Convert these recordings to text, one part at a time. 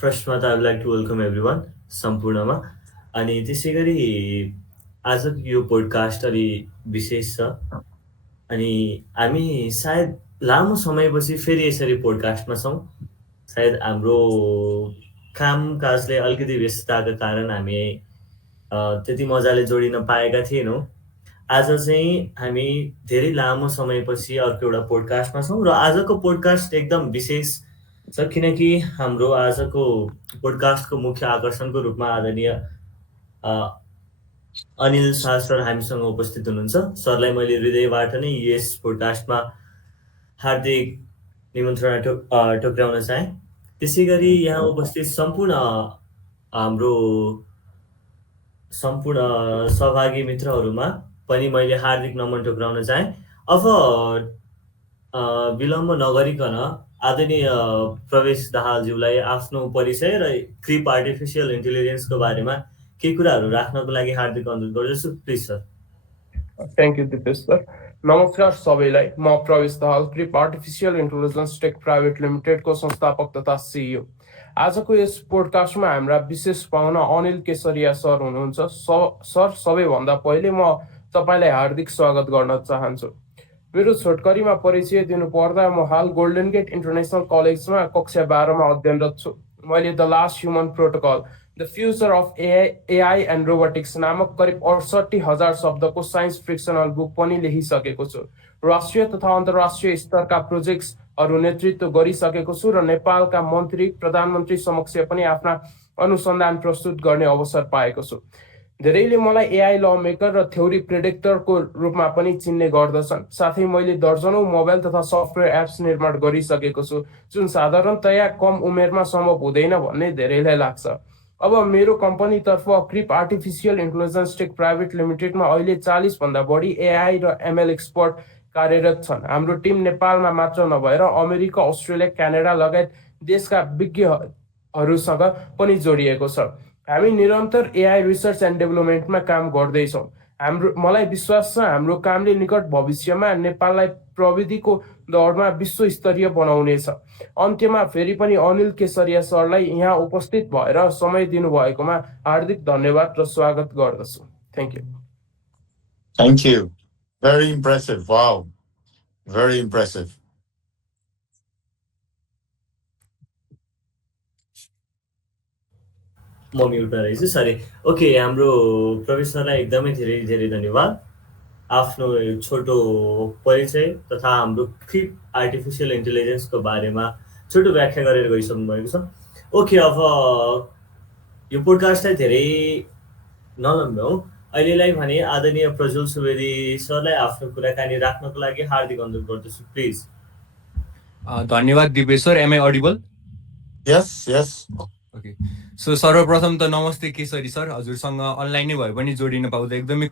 फर्स्टमा त I would like to welcome everyone सम्पूर्णमा। अनि त्यसै गरी आजको यो पोडकास्ट अलि विशेष छ। अनि हामी सायद लामो समयपछि फेरि यसरी पोडकास्टमा छौँ। सायद हाम्रो कामकाजले अलिकति व्यस्तताका कारण हामी त्यति मजाले जोडिन पाएका थिएनौँ। आज चाहिँ हामी धेरै लामो समयपछि अर्को एउटा पोडकास्टमा छौँ र आजको पोडकास्ट एकदम विशेष छ किनकि हाम्रो आजको पोडकास्टको मुख्य आकर्षणको रूपमा आदरणीय अ, अनिल शाह सर हामीसँग उपस्थित हुनुहुन्छ। सरलाई मैले हृदयबाट नै यस पोडकास्टमा हार्दिक निमन्त्रणा टोक्राउन चाहेँ। त्यसै गरी यहाँ उपस्थित हाम्रो सम्पूर्ण सहभागी मित्रहरूमा पनि मैले हार्दिक नमन टोक्राउन चाहेँ। अब विलम्ब नगरिकन आदरणीय प्रवेश दाहालज्यूलाई आफ्नो परिचय र क्रिप आर्टिफिसियल इन्टेलिजेन्सको बारेमा केही कुराहरू राख्नको लागि हार्दिक अनुरोध गर्दछु। Please sir. Thank you Dipesh sir. नमस्कार सबैलाई। म प्रवेश दहाल, क्रिप आर्टिफिसियल इन्टेलिजेन्स टेक प्राइभेट लिमिटेडको संस्थापक तथा सिइओ। आजको यस पोडकास्टमा हाम्रा विशेष पाहुना अनिल केशरिया सर हुनुहुन्छ। सर, सबैभन्दा पहिले म तपाईँलाई हार्दिक स्वागत गर्न चाहन्छु। मेरो छोटकरीमा परिचय दिनुपर्दा म हाल गोल्डन गेट इन्टरनेसनल कलेजमा कक्षा 12मा अध्ययनरत छु। मैले the last human protocol, the future of AI end robotics नामक करिब 68,000 शब्दको साइन्स फ्रिक्सनल बुक पनि लेखिसकेको छु। राष्ट्रिय तथा अन्तर्राष्ट्रिय स्तरका प्रोजेक्ट्सहरू नेतृत्व गरिसकेको छु र नेपालका मन्त्री प्रधानमन्त्री समक्ष पनि आफ्ना अनुसन्धान प्रस्तुत गर्ने अवसर पाएको छु। धेरैले मलाई एआई ल मेकर र थ्योरी प्रेडिक्टरको रूपमा पनि चिन्ने गर्दछन्। साथै मैले दर्जनौं मोबाइल तथा सफ्टवेयर एप्स निर्माण गरिसकेको छु, जुन साधारणतया कम उमेरमा सम्भव हुँदैन भन्ने धेरैलाई लाग्छ। अब मेरो कम्पनीतर्फ क्रिप आर्टिफिसियल इन्टेलिजेन्स टेक प्राइभेट लिमिटेडमा अहिले 40 भन्दा बढी एआई र एमएल एक्सपर्ट कार्यरत छन्। हाम्रो टिम नेपालमा मात्र नभएर अमेरिका, अस्ट्रेलिया, क्यानाडा लगायत देशका विज्ञहरूसँग पनि जोडिएको छ। हामी निरन्तर एआई रिसर्च एन्ड डेभलपमेन्टमा काम गर्दैछौँ। मलाई विश्वास छ हाम्रो कामले निकट भविष्यमा नेपाललाई प्रविधिको दौडमा विश्व स्तरीय बनाउनेछ। अन्त्यमा फेरि पनि अनिल केशरिया सरलाई यहाँ उपस्थित भएर समय दिनुभएकोमा हार्दिक धन्यवाद र स्वागत गर्दछु। Thank you. Thank you. Very impressive. Wow. Very impressive. म म्युटमा रहेछु, सरी। ओके, हाम्रो प्रवेश सरलाई एकदमै धेरै धेरै धन्यवाद। आफ्नो छोटो परिचय तथा हाम्रो क्रिप आर्टिफिसियल इन्टेलिजेन्सको बारेमा छोटो व्याख्या गरेर गइसक्नु भएको छ। ओके, अब यो पोडकास्टलाई धेरै नलम्ब्याउँ। अहिलेलाई भने आदरणीय प्रज्वल सुवेदी सरलाई आफ्नो कुराकानी राख्नको लागि हार्दिक अनुरोध गर्दछु। प्लिज। धन्यवाद दिपेश सर। एम आई अडिबल? Yes. ओके, सो सर्वप्रथम त नमस्ते केशरी सर। हजुरसँग अनलाइनै भए पनि जोडिन पाउँदा एकदमै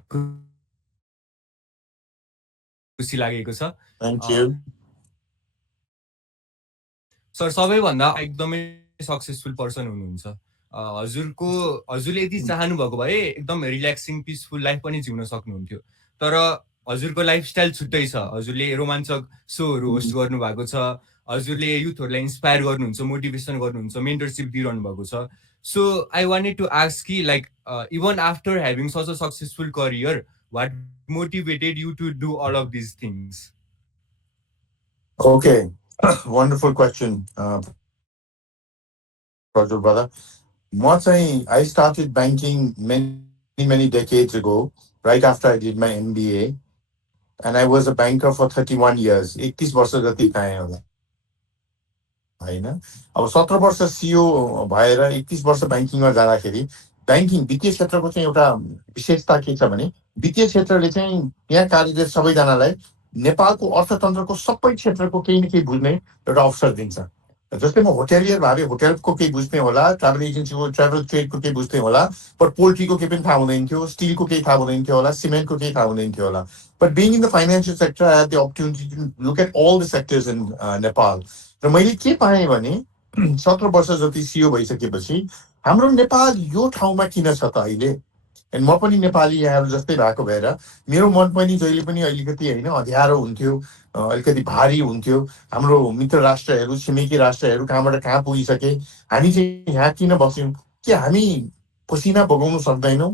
खुसी लागेको छ। Thank you. सर, सबैभन्दा एकदमै सक्सेसफुल पर्सन हुनुहुन्छ। हजुरले यदि चाहनु भएको भए एकदम रिल्याक्सिङ पिसफुल लाइफ पनि जिउन सक्नुहुन्थ्यो, तर हजुरको लाइफस्टाइल छुट्टै छ। हजुरले रोमाञ्चक सोहरू होस्ट गर्नु भएको छ, हजुरले युथहरूलाई इन्स्पायर गर्नुहुन्छ, मोटिभेसन गर्नुहुन्छ, मेन्टरसिप दिइरहनु भएको छ। सो आई वान्टेड टु आस्क कि like even after having such a successful career, what motivated you to do all of these things? Okay. Wonderful question, Prajwol brother. I started banking many decades ago, right after I did my MBA, and I was a banker for 31 years. 31 वर्ष जति पाएँ होला हैन। अब 17 वर्ष CEO भएर 31 वर्ष ब्याङ्किङमा जाँदाखेरि banking वित्तीय क्षेत्रको चाहिँ एउटा विशेषता के छ भने वित्तीय क्षेत्रले चाहिँ यहाँ कार्यरत सबैजनालाई नेपालको अर्थतन्त्रको सबै क्षेत्रको केही न केही बुझ्ने एउटा अवसर दिन्छ। जस्तै म होटेलियर भए होटेलको केही बुझ्ने होला, ट्राभल एजेन्सीको ट्राभल ट्रेडको केही बुझ्ने होला, पर पोल्ट्रीको केही पनि थाहा हुँदैन थियो, स्टिलको केही थाहा हुँदैन थियो होला, सिमेन्टको केही थाहा हुँदैन थियो होला। But being in the financial sector, I had the opportunity to look at all the sectors in Nepal. र मैले के पाएँ भने 17 वर्ष जति सिइओ भइसकेपछि हाम्रो नेपाल यो ठाउँमा किन छ त अहिले अनि म पनि नेपाली यहाँहरू जस्तै भएको भएर मेरो मन पनि जहिले पनि अलिकति होइन अँध्यारो हुन्थ्यो, अलिकति भारी हुन्थ्यो। हाम्रो मित्र राष्ट्रहरू, छिमेकी राष्ट्रहरू कहाँबाट कहाँ पुगिसके, हामी चाहिँ यहाँ किन बस्यौँ? के हामी पसिना बगाउनु सक्दैनौँ?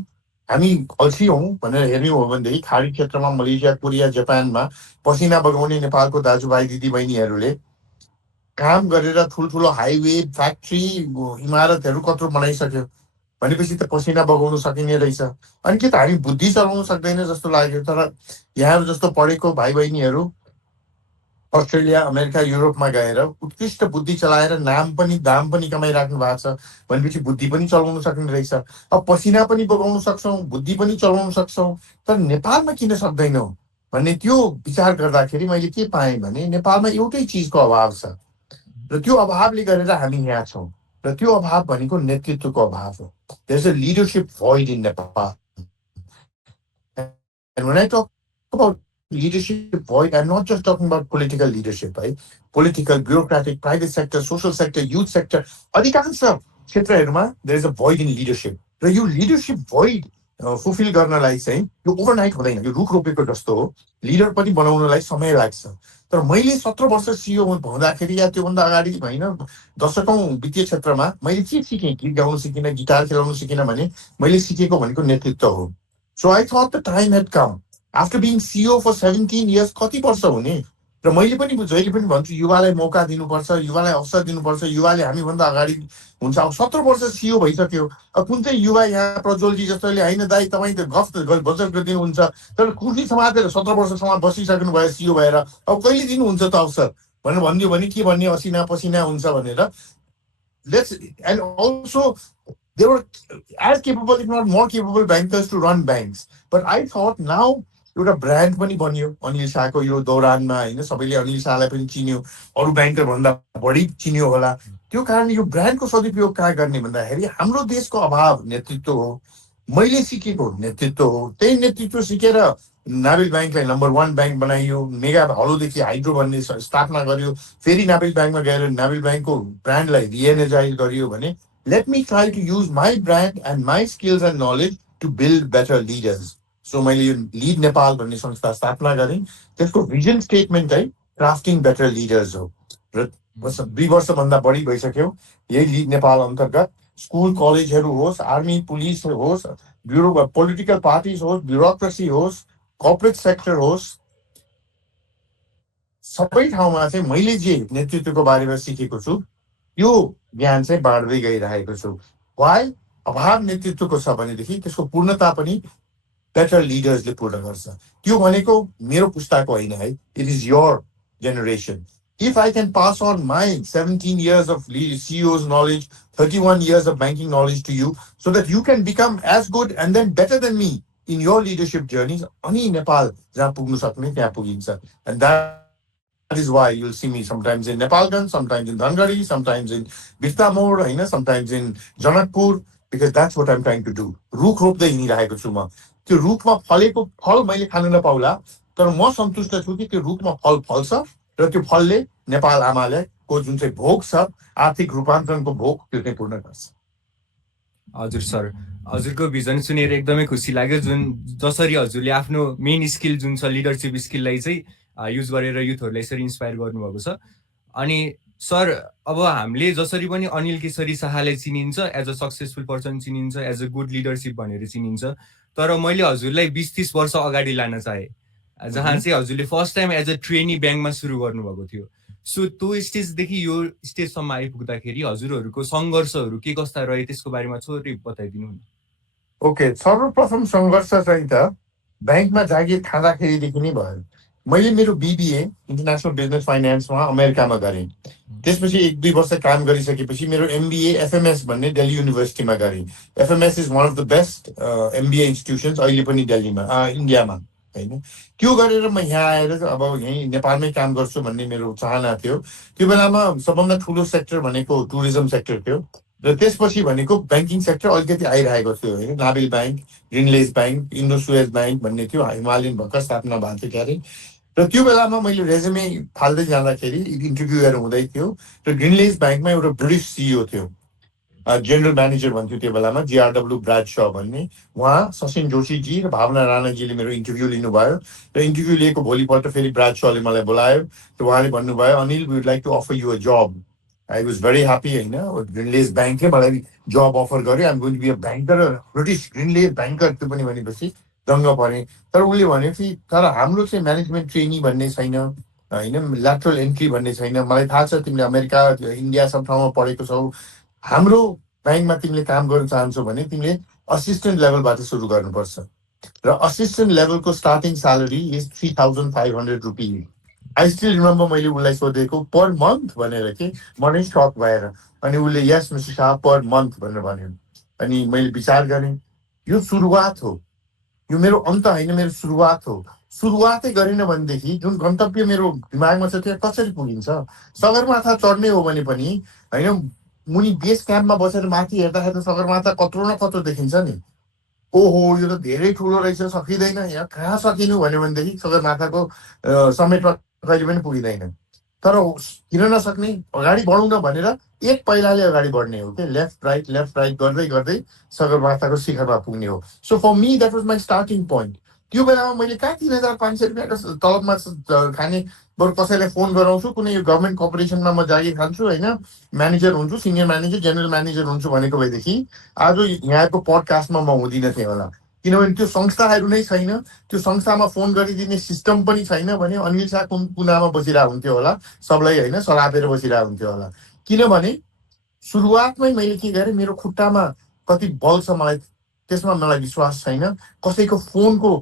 हामी अल्छी हौँ भनेर हेर्ने हो भनेदेखि खाडी क्षेत्रमा मलेसिया, कोरिया, जापानमा पसिना बगाउने नेपालको दाजुभाइ दिदीबहिनीहरूले काम गरेर ठुल्ठुलो हाइवे, फ्याक्ट्री, इमारतहरू कत्रो बनाइसक्यो भनेपछि त पसिना बगाउनु सकिने रहेछ। अनि के त हामी बुद्धि चलाउनु सक्दैन जस्तो लाग्यो। तर यहाँहरू जस्तो पढेको भाइ बहिनीहरू अस्ट्रेलिया, अमेरिका, युरोपमा गएर उत्कृष्ट बुद्धि चलाएर नाम पनि दाम पनि कमाइराख्नु भएको छ भनेपछि बुद्धि पनि चलाउनु सक्ने रहेछ। अब पसिना पनि बगाउनु सक्छौँ, बुद्धि पनि चलाउनु सक्छौँ, तर नेपालमा किन सक्दैनौँ भन्ने त्यो विचार गर्दाखेरि मैले के पाएँ भने नेपालमा एउटै चिजको अभाव छ र त्यो अभावले गरेर हामी यहाँ छौँ। र त्यो अभाव भनेको नेतृत्वको अभाव हो। There is a leadership void in Nepal. And when I talk about leadership void, I'm not just talking about political leadership, right? Political, bureaucratic, private sector, social sector, youth sector, अधिकांश क्षेत्रहरूमा there is a void in leadership. र यो leadership void fulfil गर्नलाई चाहिँ यो overnight हुँदैन। यो रुख रोपेको जस्तो हो, लिडर पनि बनाउनलाई समय लाग्छ। तर मैले 17 वर्ष सिइओ हुँदाखेरि या त्योभन्दा अगाडि होइन दशकौँ वित्तीय क्षेत्रमा मैले के सिकेँ? गीत गाउनु सिकिनँ, गिटार खेलाउनु सिकिनँ भने मैले सिकेको भनेको नेतृत्व हो। So I thought the time had come. After being CEO for 17 years, कति वर्ष हुने? र मैले पनि जहिले पनि भन्छु युवालाई मौका दिनुपर्छ, युवालाई अवसर दिनुपर्छ, युवाले हामीभन्दा अगाडि हुन्छ। अब 17 वर्ष सिइओ भइसक्यो, अब कुन चाहिँ युवा यहाँ प्रज्वलजी जस्तोले होइन दाइ तपाईँ त गफ बचत गरिदिनुहुन्छ, तर कुर्सी समातेर 17 वर्षसम्म बसिसक्नु भयो सिइओ भएर, अब कहिले दिनुहुन्छ त अवसर भनेर भनिदियो भने के भन्ने असिना पसिना हुन्छ भनेर। Let's and also they were as capable, if not more capable, bankers to run banks. But I thought now एउटा ब्रान्ड पनि बन्यो अनिल शाहको यो दौरानमा होइन। सबैले अनिल शाहलाई पनि चिन्यो, अरू ब्याङ्कर भन्दा बढी चिन्यो होला। त्यो कारण यो ब्रान्डको सदुपयोग कहाँ गर्ने भन्दाखेरि हाम्रो देशको अभाव नेतृत्व हो। मैले सिकेको नेतृत्व हो। त्यही नेतृत्व सिकेर नाभिल ब्याङ्कलाई नम्बर 1 ब्याङ्क बनाइयो, मेगा हलोदेखि हाइड्रो भन्ने स्थापना गरियो, फेरि नाभिल ब्याङ्कमा गएर नाभिल ब्याङ्कको ब्रान्डलाई रिएनर्जाइज गरियो भने let me try to use my brand and my skills and knowledge to build better leaders. So मैले यो लिड नेपाल भन्ने संस्था स्थापना गरेँ। त्यसको भिजन स्टेटमेन्ट है क्राफ्टिङ बेटर लिडर्स हो। र 2 वर्षभन्दा बढी भइसक्यो यही लिड नेपाल अन्तर्गत स्कुल कलेजहरू होस्, आर्मी पुलिस होस्, ब्युरो पोलिटिकल पार्टिज होस्, ब्युरोक्रेसी होस्, कर्पोरेट सेक्टर होस्, सबै ठाउँमा चाहिँ मैले जे नेतृत्वको बारेमा सिकेको छु त्यो ज्ञान चाहिँ बाँड्दै गइरहेको छु। वाइ? अभाव नेतृत्वको छ भनेदेखि त्यसको पूर्णता पनि बेटर लिडर्सले पूर्ण गर्छ। त्यो भनेको मेरो पुस्ताको होइन है, it is your generation. If I can pass on my 17 years of CEO's knowledge, 31 years of banking knowledge to you, so that you can become as good and then better than me in your leadership journeys, अनि नेपाल जहाँ पुग्नु सक्ने त्यहाँ पुगिन्छ। And that is why you'll see me sometimes in Nepalganj, sometimes in Dhungana, sometimes in Birtamor, sometimes in Janakpur, because that's what I'm trying to do. रुख रोप्दै हिँडिरहेको छु म। त्यो रुखमा फलेको फल मैले खान नपाउला, तर म सन्तुष्ट छु कि त्यो रुखमा फल फल्छ र त्यो फलले नेपाल आमाले को जुन चाहिँ भोग छ, आर्थिक रूपान्तरणको भोग त्यो चाहिँ पूर्ण गर्छ। हजुर सर, हजुरको भिजन सुनेर एकदमै खुसी लाग्यो। जुन जसरी हजुरले आफ्नो मेन स्किल जुन छ लिडरशिप स्किललाई चाहिँ युज गरेर युथहरूलाई यसरी इन्स्पायर गर्नुभएको छ। अनि सर अब हामीले जसरी पनि अनिल केशरी शाहलाई चिनिन्छ एज अ सक्सेसफुल पर्सन चिनिन्छ, एज अ गुड लिडरशिप भनेर चिनिन्छ, तर मैले हजुरलाई 20-30 वर्ष अगाडि लान चाहे जहाँ चाहिँ हजुरले first time as a trainee ब्याङ्कमा सुरु गर्नुभएको थियो। सो त्यो स्टेजदेखि यो स्टेजसम्म आइपुग्दाखेरि हजुरहरूको सङ्घर्षहरू के कस्ता रहे त्यसको बारेमा थोरै बताइदिनु न। ओके, सर्वप्रथम सङ्घर्ष चाहिँ त ब्याङ्कमा जागिर खाँदाखेरिदेखि नै भयो। मैले मेरो बिबिए इन्टरनेसनल बिजनेस फाइनेन्समा अमेरिकामा गरेँ। त्यसपछि 1-2 वर्ष काम गरिसकेपछि मेरो एमबिए एफएमएस भन्ने दिल्ली युनिभर्सिटीमा गरेँ। FMS is one of the best MBA institutions अहिले पनि दिल्लीमा इन्डियामा होइन। त्यो गरेर म यहाँ आएर अब यहीँ नेपालमै काम गर्छु भन्ने मेरो चाहना थियो। त्यो बेलामा सबभन्दा ठुलो सेक्टर भनेको टुरिज्म सेक्टर थियो र त्यसपछि भनेको ब्याङ्किङ सेक्टर अलिकति आइरहेको थियो होइन। Nabil bank, Grindlays bank, Indo Suez bank भन्ने थियो, हिमालयन भर्खर स्थापना भएको थियो क्यारे। र त्यो बेलामा मैले रेजुमे फाल्दै जाँदाखेरि इन्टरभ्यूहरू हुँदै थियो र ग्रिनलेज ब्याङ्कमा एउटा ब्रिटिस सिइओ थियो जेनरल म्यानेजर भन्थ्यो त्यो बेलामा जिआरडब्ल्यू ब्राडसह भन्ने उहाँ सचिन जोशीजी र भावना राणाजीले मेरो इन्टरभ्यू लिनुभयो र इन्टरभ्यू लिएको भोलिपल्ट फेरि ब्राडसहले मलाई बोलायो र उहाँले भन्नुभयो Anil we would like to offer you a job I was very happy होइन ग्रिनलेज ब्याङ्कले मलाई जब अफर गर्यो I'm going to be a banker British Grindlays banker त्यो पनि भनेपछि दङ्ग परेँ तर उसले भन्यो कि तर हाम्रो चाहिँ म्यानेजमेन्ट ट्रेनी भन्ने छैन होइन ल्याटरल एन्ट्री भन्ने छैन मलाई थाहा छ तिमीले अमेरिका इन्डिया सब ठाउँमा पढेको छौ हाम्रो ब्याङ्कमा तिमीले काम गर्न चाहन्छौ भने तिमीले असिस्टेन्ट लेभलबाट सुरु गर्नुपर्छ र असिस्टेन्ट लेभलको स्टार्टिङ स्यालेरी इज 3,500 रुपियाँ आई स्टिल रिमेम्बर मैले उसलाई सोधेको पर मन्थ भनेर कि म नै सक भएर अनि उसले yes mister Shah per month भनेर भन्यो अनि मैले विचार गरेँ यो सुरुवात हो यो मेरो अन्त होइन मेरो सुरुवात हो सुरुवातै गरेन भनेदेखि जुन गन्तव्य मेरो दिमागमा छ त्यो कसरी पुगिन्छ सगरमाथा चढ्ने हो भने पनि होइन मुनि बेस क्याम्पमा बसेर माथि हेर्दाखेरि त सगरमाथा कत्रो न कत्रो देखिन्छ नि ओहो यो त धेरै ठुलो रहेछ सकिँदैन यहाँ कहाँ सकिनु भन्यो भनेदेखि सगरमाथाको समेटमा कहिले पनि पुगिँदैन तर किन नसक्ने अगाडि बढौँ न भनेर एक पाइलाले अगाडि बढ्ने हो कि लेफ्ट राइट गर्दै गर्दै सगरमाथाको शिखरमा पुग्ने हो so for me that was my starting point त्यो बेलामा मैले कहाँ 3,500 रुपियाँको तलबमा खाने बरु कसैलाई फोन गराउँछु कुनै यो गभर्मेन्ट कर्पोरेसनमा म जागिर खान्छु होइन म्यानेजर हुन्छु सिनियर म्यानेजर जेनरल म्यानेजर हुन्छु भनेको भएदेखि आज यहाँको पडकास्टमा म हुँदिनँ थिएँ होला किनभने त्यो संस्थाहरू नै छैन त्यो संस्थामा फोन गरिदिने सिस्टम पनि छैन भने अनिल शाह कुन कुनामा बसिरहेको हुन्थ्यो होला सबलाई होइन सलापेर बसिरहेको हुन्थ्यो होला किनभने सुरुवातमै मैले के गरेँ मेरो खुट्टामा कति बल छ मलाई त्यसमा मलाई विश्वास छैन कसैको फोनको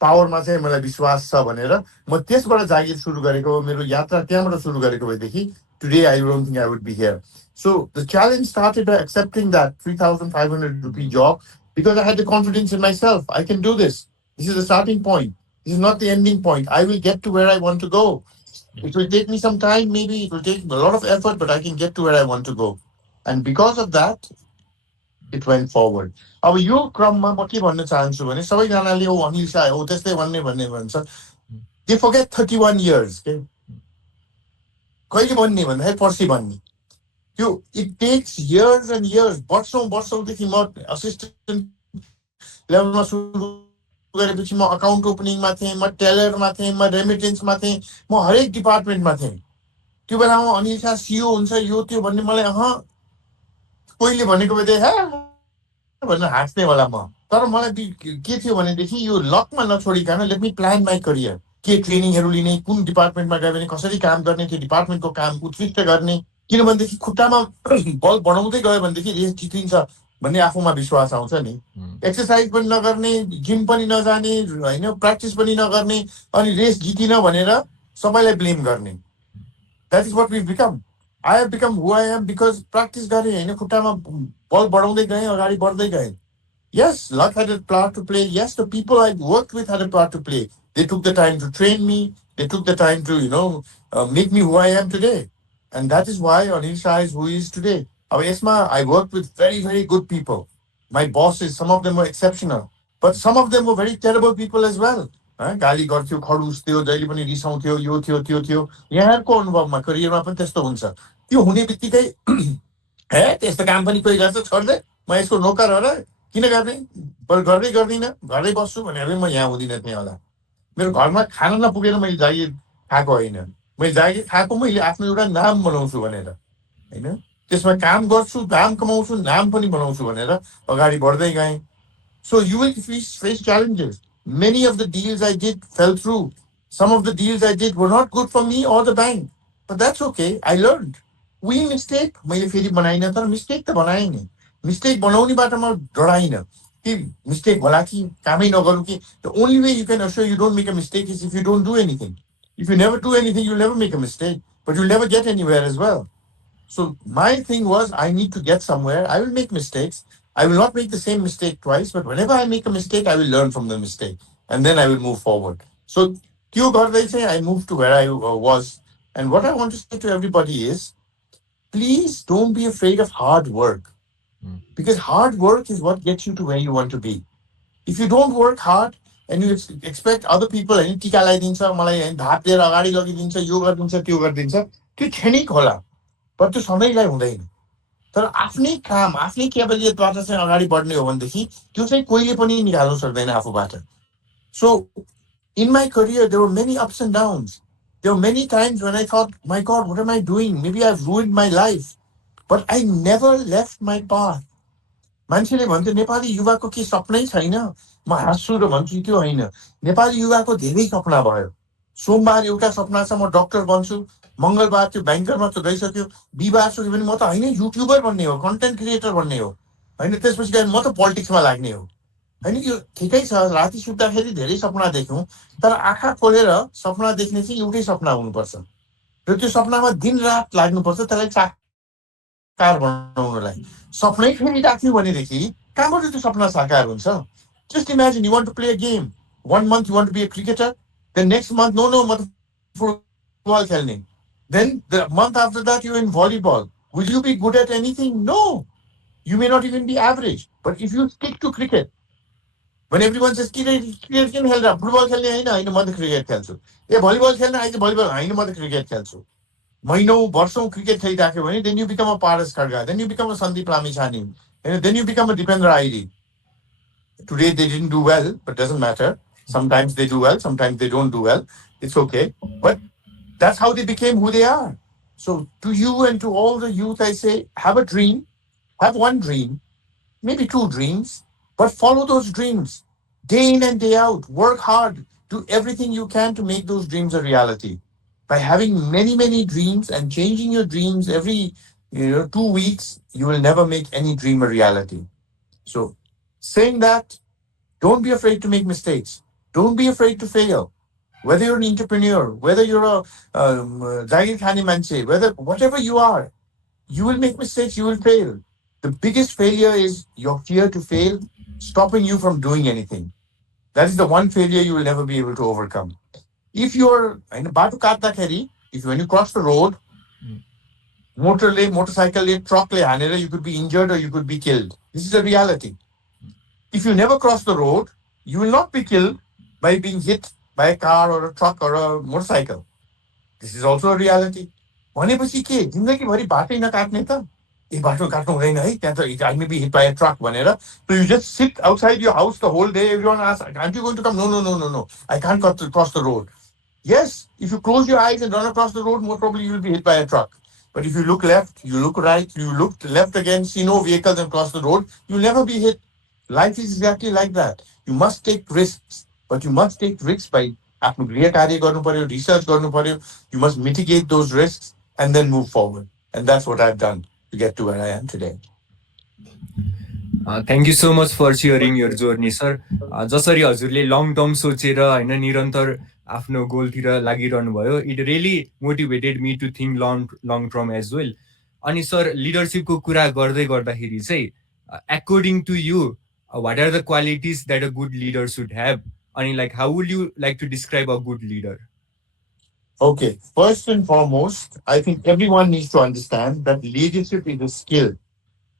पावरमा चाहिँ मलाई विश्वास छ भनेर म त्यसबाट जागिर सुरु गरेको मेरो यात्रा त्यहाँबाट सुरु गरेको भएदेखि today I don't think I would be here so the challenge started by accepting that 3,500 रुपियाँ जब because I had the confidence in myself. I can do this. This is the starting point. This is not the ending point. I will get to where I want to go. It will take me some time, maybe it will take a lot of effort, but I can get to where I want to go. And because of that, it went forward. अब यो क्रममा म के भन्न चाहन्छु भने सबैजनाले ओ अनिल शाह हो त्यस्तै भन्ने भन्ने भन्छ दे फरगेट 31 years के कहिले भन्ने भन्दाखेरि पर्सि भन्ने त्यो it takes years and years वर्षौँदेखि म असिस्टेन्ट लेभलमा सुरु गरेपछि म अकाउन्ट ओपनिङमा थिएँ म टेलरमा थिएँ म रेमिटेन्समा थिएँ म हरेक डिपार्टमेन्टमा थिएँ त्यो बेलामा अनिल शाह सिओ हुन्छ यो त्यो भन्ने मलाई कोहीले भनेको भए भनेर हाँस्ने होला म तर मलाई के थियो भनेदेखि यो लकमा नछोडिकन let me plan my career के ट्रेनिङहरू लिने कुन डिपार्टमेन्टमा गयो भने कसरी काम गर्ने त्यो डिपार्टमेन्टको काम उत्कृष्ट गर्ने किनभनेदेखि खुट्टामा बल बढाउँदै गयो भनेदेखि रेस जितिन्छ भन्ने आफूमा विश्वास आउँछ नि एक्सर्साइज पनि नगर्ने जिम पनि नजाने होइन प्र्याक्टिस पनि नगर्ने अनि रेस जितिन भनेर सबैलाई ब्लेम गर्ने that is what we become I have become who I am because practice गरेँ होइन खुट्टामा बल बढाउँदै गएँ अगाडि बढ्दै गएँ Yes, luck had a part to play. Yes, the people I worked with had a part to play. They took the time to train me. They took the time to, make me who I am today. And that is why Anil Shah is who he is today. Esma, I worked with very, very good people. My bosses, some of them were exceptional. But some of them were very terrible people as well. गाली गर्थ्यो खडुस थियो जहिले पनि रिसाउँथ्यो यो थियो त्यो थियो यहाँको अनुभवमा करियरमा पनि त्यस्तो हुन्छ त्यो हुने बित्तिकै हे त्यस्तो काम पनि कोही गर्छ छोड्दै म यसको नोकर हो र किन गर्ने गर्दै गर्दिनँ घरै बस्छु भनेर म यहाँ हुँदिनँ थिएँ होला मेरो घरमा खान नपुगेर मैले जागिर खाएको होइन मैले जागिर खाएको मैले आफ्नो एउटा नाम बनाउँछु भनेर होइन त्यसमा काम गर्छु नाम कमाउँछु नाम पनि बनाउँछु भनेर अगाडि बढ्दै गएँ so you will face challenges. Many of the deals I did fell through. Some of the deals I did were not good for me or the bank. But that's okay. I learned. We mistake. मैले फेरि बनाइनँ तर mistake त बनाएँ नि mistake बनाउनेबाट म डराइनँ कि mistake होला कि कामै नगरौँ कि the only way you can assure you don't make a mistake is if you don't do anything if you never do anything you never make a mistake but you never get anywhere as well so my thing was I need to get somewhere I will make mistakes I will not make the same mistake twice, but whenever I make a mistake, I will learn from the mistake. And then I will move forward. So, I moved to where I was. And what I want to say to everybody is, please don't be afraid of hard work. Because hard work is what gets you to where you want to be. If you don't work hard and you expect other people, and टिका लगाइदिन्छ मलाई धाप दिएर अगाडि लगिदिन्छ यो गरिदिन्छ त्यो गरिदिन्छ त्यो क्षणिक होला पर त्यो सधैँलाई हुँदैन तर आफ्नै काम आफ्नै केबलियतबाट चाहिँ अगाडि बढ्ने हो भनेदेखि त्यो चाहिँ कोहीले पनि निकाल्नु सक्दैन आफूबाट. सो in my career, there were many ups and downs. There were many times when I thought, my God, what am I doing? Maybe I've ruined my life. But I never left my path. मान्छेले भन्थ्यो नेपाली युवाको के सपनै छैन. म हाँस्छु र भन्छु त्यो होइन. नेपाली युवाको धेरै सपना भयो. सोमबार एउटा सपना छ, म डक्टर बन्छु. मङ्गलबार त्यो ब्याङ्करमा त गइसक्यो. बिहिबार सक्यो भने म त होइन युट्युबर बन्ने हो, कन्टेन्ट क्रिएटर बन्ने हो. होइन त्यसपछि गएर म त पोलिटिक्समा लाग्ने हो. होइन यो ठिकै छ, राति सुत्दाखेरि धेरै सपना देख्यौँ. तर आँखा खोलेर सपना देख्ने चाहिँ एउटै सपना हुनुपर्छ र त्यो सपनामा दिन रात लाग्नुपर्छ त्यसलाई साकार बनाउनलाई. सपनै फेरिराख्यो भनेदेखि कहाँबाट त्यो सपना साकार हुन्छ? Just imagine you want to play a game. 1 month you want to be a cricketer. Then next month, no, no, म त football खेल्ने. Then the month after that you're in volleyball. Will you be good at anything? No. You may not even be average. But if you stick to cricket, when everyone says cricket किन खेल्छ, football खेल्ने होइन, होइन म त cricket खेल्छु. ए volleyball खेल्न eyes volleyball होइन म त क्रिकेट खेल्छु. महिनौँ वर्षौँ क्रिकेट खेलिराख्यो भने then you become a Paras Kharga, then you become a Sandeep Lamichhane, then you become a Dipendra Airi. Today they didn't do well, but doesn't matter. Sometimes they do well, sometimes they don't do well. It's okay. But that's how they became who they are. So to you and to all the youth, I say, have a dream, have one dream, maybe two dreams, but follow those dreams day in and day out. Work hard. Do everything you can to make those dreams a reality. By having many, many dreams and changing your dreams every 2 weeks, you will never make any dream a reality. So, saying that, don't be afraid to make mistakes. Don't be afraid to fail. Whether you're an entrepreneur, whether you're a Zahir Khani Manche, whether whatever you are, you will make mistakes, you will fail. The biggest failure is your fear to fail, stopping you from doing anything. That is the one failure you will never be able to overcome. If you're in a Batu Katakari, if when you cross the road, motorcycle, truck, you could be injured or you could be killed. This is a reality. If you never cross the road, you will not be killed by being hit by a car or a truck or a motorcycle. This is also a reality. भनेपछि के जिन्दगीभरि बाटै नकाट्ने त ए बाटो काट्नु हुँदैन है त्यहाँ त I may be hit by a truck भनेर. So you just sit outside your house the whole day. Everyone asks, aren't you going to come? No, no, no, no, no. I can't cross the road. Yes, if you close your eyes and run across the road, most probably you will be hit by a truck. But if you look left, you look right, you look left again, see no vehicles and cross the road, you'll never be hit. Life is exactly like that. You must take risks, but you must take risks by आफ्नो गृह कार्य गर्नु पर्यो, research गर्नु पर्यो. You must mitigate those risks and then move forward. And that's what I've done to get to where I am today. Thank you so much for sharing your journey sir. जसरी हजुरले long term सोचेर होइन निरन्तर आफ्नो गोलतिर लागिरहनु भयो, it really motivated me to think long term as well. अनि सर लिडरसिपको कुरा गर्दै गर्दाखेरि चाहिँ according to you, what are the qualities that a good leader should have? And like, how would you like to describe a good leader? Okay, first and foremost, I think everyone needs to understand that leadership is a skill.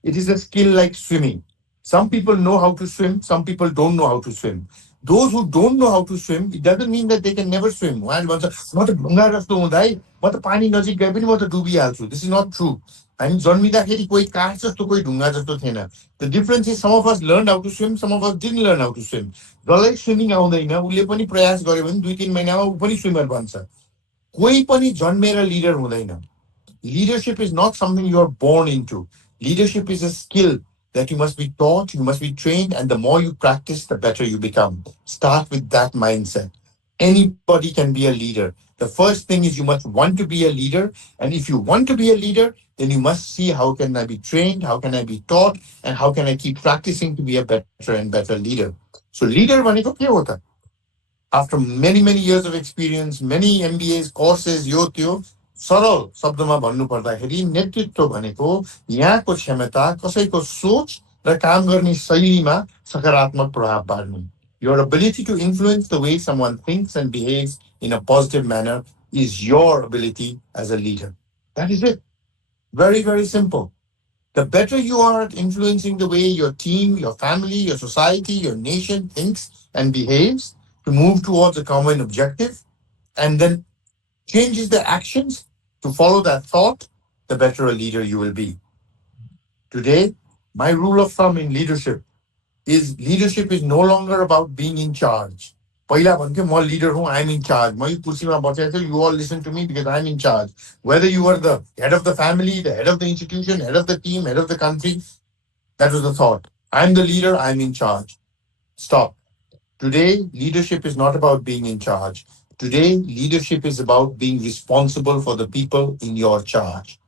It is a skill like swimming. Some people know how to swim, some people don't know how to swim. Those who don't know how to swim, it doesn't mean that they can never swim. This is not true. हामी जन्मिँदाखेरि कोही काठ जस्तो कोही ढुङ्गा जस्तो थिएन. The difference is some of us learned how to swim, some of us didn't learn how to swim. जसलाई swimming आउँदैन उसले पनि प्रयास गर्यो भने 2-3 महिनामा ऊ पनि स्विमर बन्छ. कोही पनि जन्मेर लिडर हुँदैन. Leadership is not something you are born into. Leadership is a skill that you must be taught, you must be trained, and the more you practice, the better you become. Start with that mindset. Anybody can be a leader. The first thing is you must want to be a leader. And if you want to be a leader, then you must see how can I be trained, how can I be taught, and how can I keep practicing to be a better and better leader. So leader भनेको के हो त? After many, many years of experience, many MBAs, courses, यो त्यो सरल शब्दमा भन्नु पर्दाखेरि नेतृत्व भनेको यहाँको क्षमता कसैको सोच र काम गर्ने शैलीमा सकारात्मक प्रभाव पार्नु. Your ability to influence the way someone thinks and behaves in a positive manner is your ability as a leader. That is it. Very, very simple. The better you are at influencing the way your team, your family, your society, your nation thinks and behaves to move towards a common objective, and then changes their actions to follow that thought, the better a leader you will be. Today, my rule of thumb in leadership is no longer about being in charge. पहिला भन्थ्यो म leader hmm, I'm in charge. म यो कुर्सीमा बसेको छु, you all listen to me because I'm in charge. Whether you are the head of the family, the head of the institution, head of the team, head of the country, that was the thought. I'm the leader, I'm in charge. Stop. Today, leadership is not about being in charge. Today, leadership is about being responsible for the people in your charge.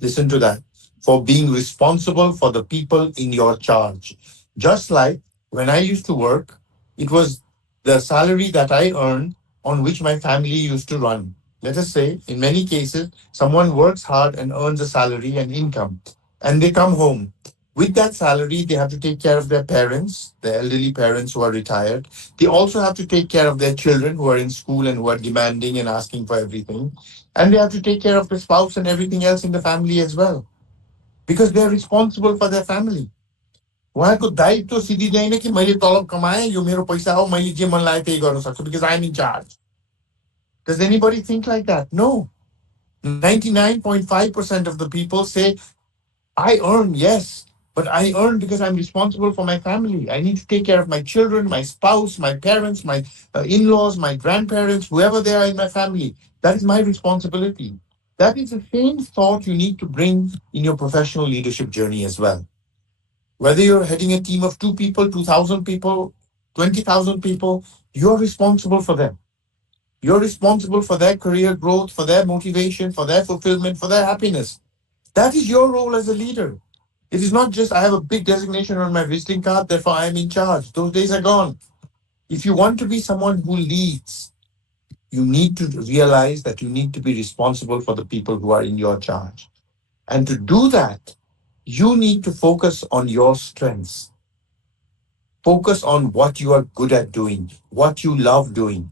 Listen to that. For being responsible for the people in your charge. Just like when I used to work, it was the salary that I earned on which my family used to run. Let us say, in many cases, someone works hard and earns a salary and income, and they come home. With that salary, they have to take care of their parents, the elderly parents who are retired. They also have to take care of their children who are in school and who are demanding and asking for everything. And they have to take care of the spouse and everything else in the family as well because they are responsible for their family. उहाँको दायित्व सिद्धिँदैन कि मैले तलब कमाएँ यो मेरो पैसा हो मैले जे मन लाग्यो त्यही गर्न सक्छु because I'm in charge. Does anybody think like that? No. 99.5% of the people say I earn, yes, but I earn because I'm responsible for my family. I need to take care of my children, my spouse, my parents, my in laws, my grandparents, whoever they are in my family. That is my responsibility. That is the same thought you need to bring in your professional leadership journey as well. Whether you're heading a team of 2 people, 2,000 people, 20,000 people, you're responsible for them. You're responsible for their career growth, for their motivation, for their fulfillment, for their happiness. That is your role as a leader. It is not just I have a big designation on my visiting card, therefore I am in charge. Those days are gone. If you want to be someone who leads, you need to realize that you need to be responsible for the people who are in your charge. And to do that, you need to focus on your strengths. Focus on what you are good at doing, what you love doing.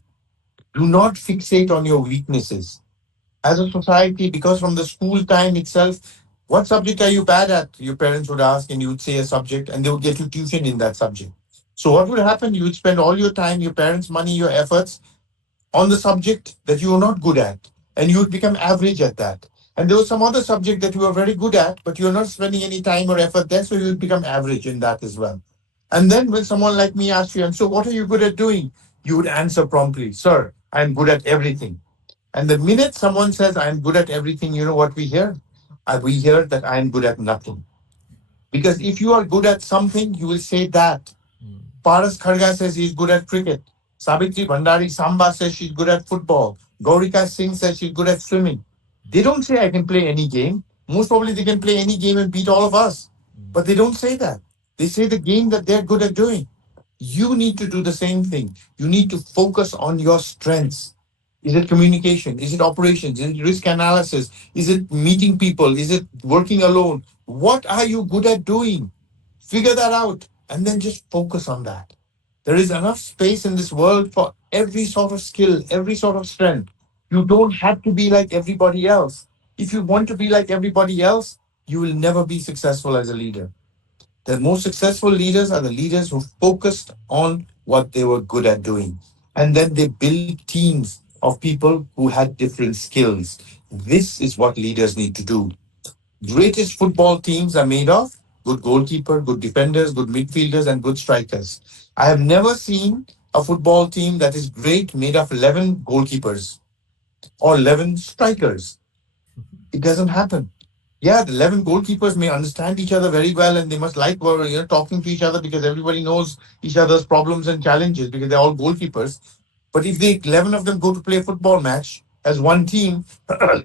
Do not fixate on your weaknesses. As a society, because from the school time itself, what subject are you bad at? Your parents would ask, and you would say a subject, and they would get you tuition in that subject. So, what would happen? You would spend all your time, your parents' money, your efforts on the subject that you were not good at, and you would become average at that. And there was some other subject that you were very good at, but you're not spending any time or effort there, so you would become average in that as well. And then when someone like me asks you, and so what are you good at doing? You would answer promptly, sir, I'm good at everything. And the minute someone says, I'm good at everything, you know what we hear? We hear that I'm good at nothing. Because if you are good at something, you will say that. Paras Kharga says he's good at cricket. Savitri Bhandari Samba says she's good at football. Gaurika Singh says she's good at swimming. They don't say I can play any game. Most probably they can play any game and beat all of us. But they don't say that. They say the game that they're good at doing. You need to do the same thing. You need to focus on your strengths. Is it communication? Is it operations? Is it risk analysis? Is it meeting people? Is it working alone? What are you good at doing? Figure that out and then just focus on that. There is enough space in this world for every sort of skill, every sort of strength. You don't have to be like everybody else. If you want to be like everybody else, you will never be successful as a leader. The most successful leaders are the leaders who focused on what they were good at doing. And then they built teams of people who had different skills. This is what leaders need to do. Greatest football teams are made of good goalkeeper, good defenders, good midfielders, and good strikers. I have never seen a football team that is great made of 11 goalkeepers or 11 strikers. It doesn't happen. Yeah, the 11 goalkeepers may understand each other very well and they must like talking to each other because everybody knows each other's problems and challenges because they're all goalkeepers. But if the 11 of them go to play a football match as one team,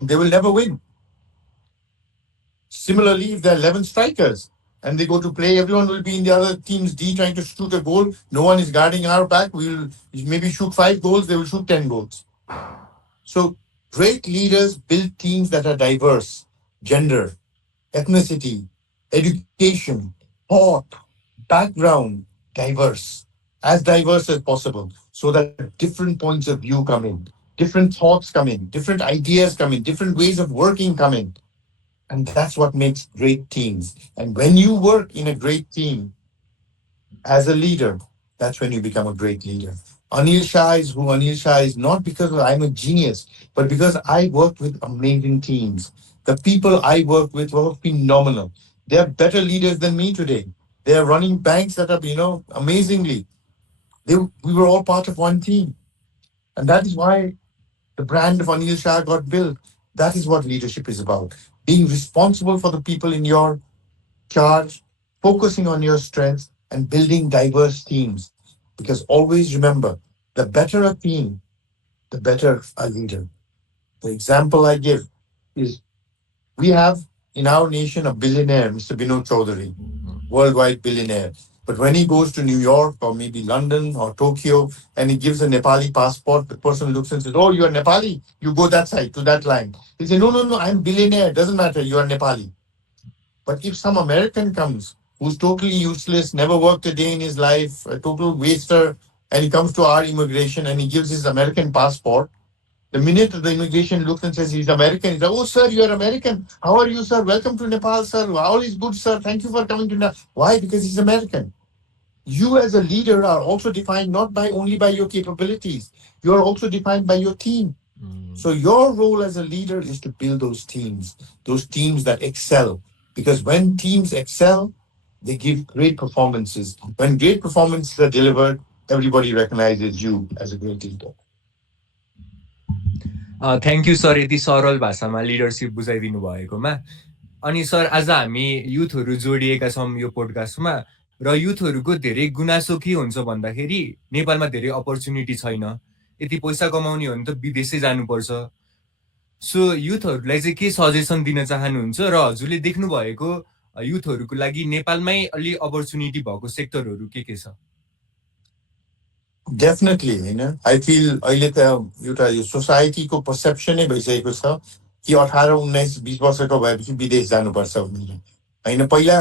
they will never win. Similarly, if there are 11 strikers and they go to play, everyone will be in the other team's D trying to shoot a goal. No one is guarding our back. We will maybe shoot 5 goals, they will shoot 10 goals. So, great leaders build teams that are diverse, gender, ethnicity, education, thought, background, diverse as possible, so that different points of view come in, different thoughts come in, different ideas come in, different ways of working come in. And that's what makes great teams. And when you work in a great team as a leader, that's when you become a great leader. Anil Shah is who Anil Shah is, not because I'm a genius, but because I worked with amazing teams. The people I worked with were phenomenal. They are better leaders than me today. They are running banks that are, amazingly. We were all part of one team. And that is why the brand of Anil Shah got built. That is what leadership is about. Being responsible for the people in your charge, focusing on your strengths, and building diverse teams. Because always remember, the better a team, the better a leader. The example I give is we have in our nation a billionaire, Mr. Binod Chaudhary, worldwide billionaire. But when he goes to New York or maybe London or Tokyo and he gives a Nepali passport, the person looks and says, "Oh, you are Nepali? You go that side to that line." He says, "No, no, no, I'm billionaire. Doesn't matter. You are Nepali." But if some American comes who's totally useless, never worked a day in his life, a total waster, and he comes to our immigration and he gives his American passport, the minute the immigration looks and says he's American, he says, "Oh, sir, you are American. How are you, sir? Welcome to Nepal, sir. All is good, sir. Thank you for coming to Nepal." Why? Because he's American. You as a leader are also defined not by only by your capabilities. You are also defined by your team. So your role as a leader is to build those teams that excel. Because when teams excel, they give great performances. When great performances are delivered, everybody recognizes you as a great leader. Thank you sir यति सरल भाषामा leadership बुझाइदिनु भएकोमा। अनि sir आज हामी युथहरू जोडिएका छौँ यो पोडकास्टमा र युथहरूको धेरै गुनासो के हुन्छ भन्दाखेरि नेपालमा धेरै अपर्च्युनिटी छैन, यति पैसा कमाउने हो भने त विदेशै जानुपर्छ। सो युथहरूलाई चाहिँ के सजेसन दिन चाहनुहुन्छ र हजुरले देख्नुभएको युथहरूको लागि नेपालमै अलि अपर्च्युनिटी भएको सेक्टरहरू के छ? डेफिनेटली होइन, आई फिल अहिले त एउटा यो सोसाइटीको पर्सेप्सनै भइसकेको छ कि 18, 19, 20 वर्षको भएपछि विदेश जानुपर्छ भनेर होइन। पहिला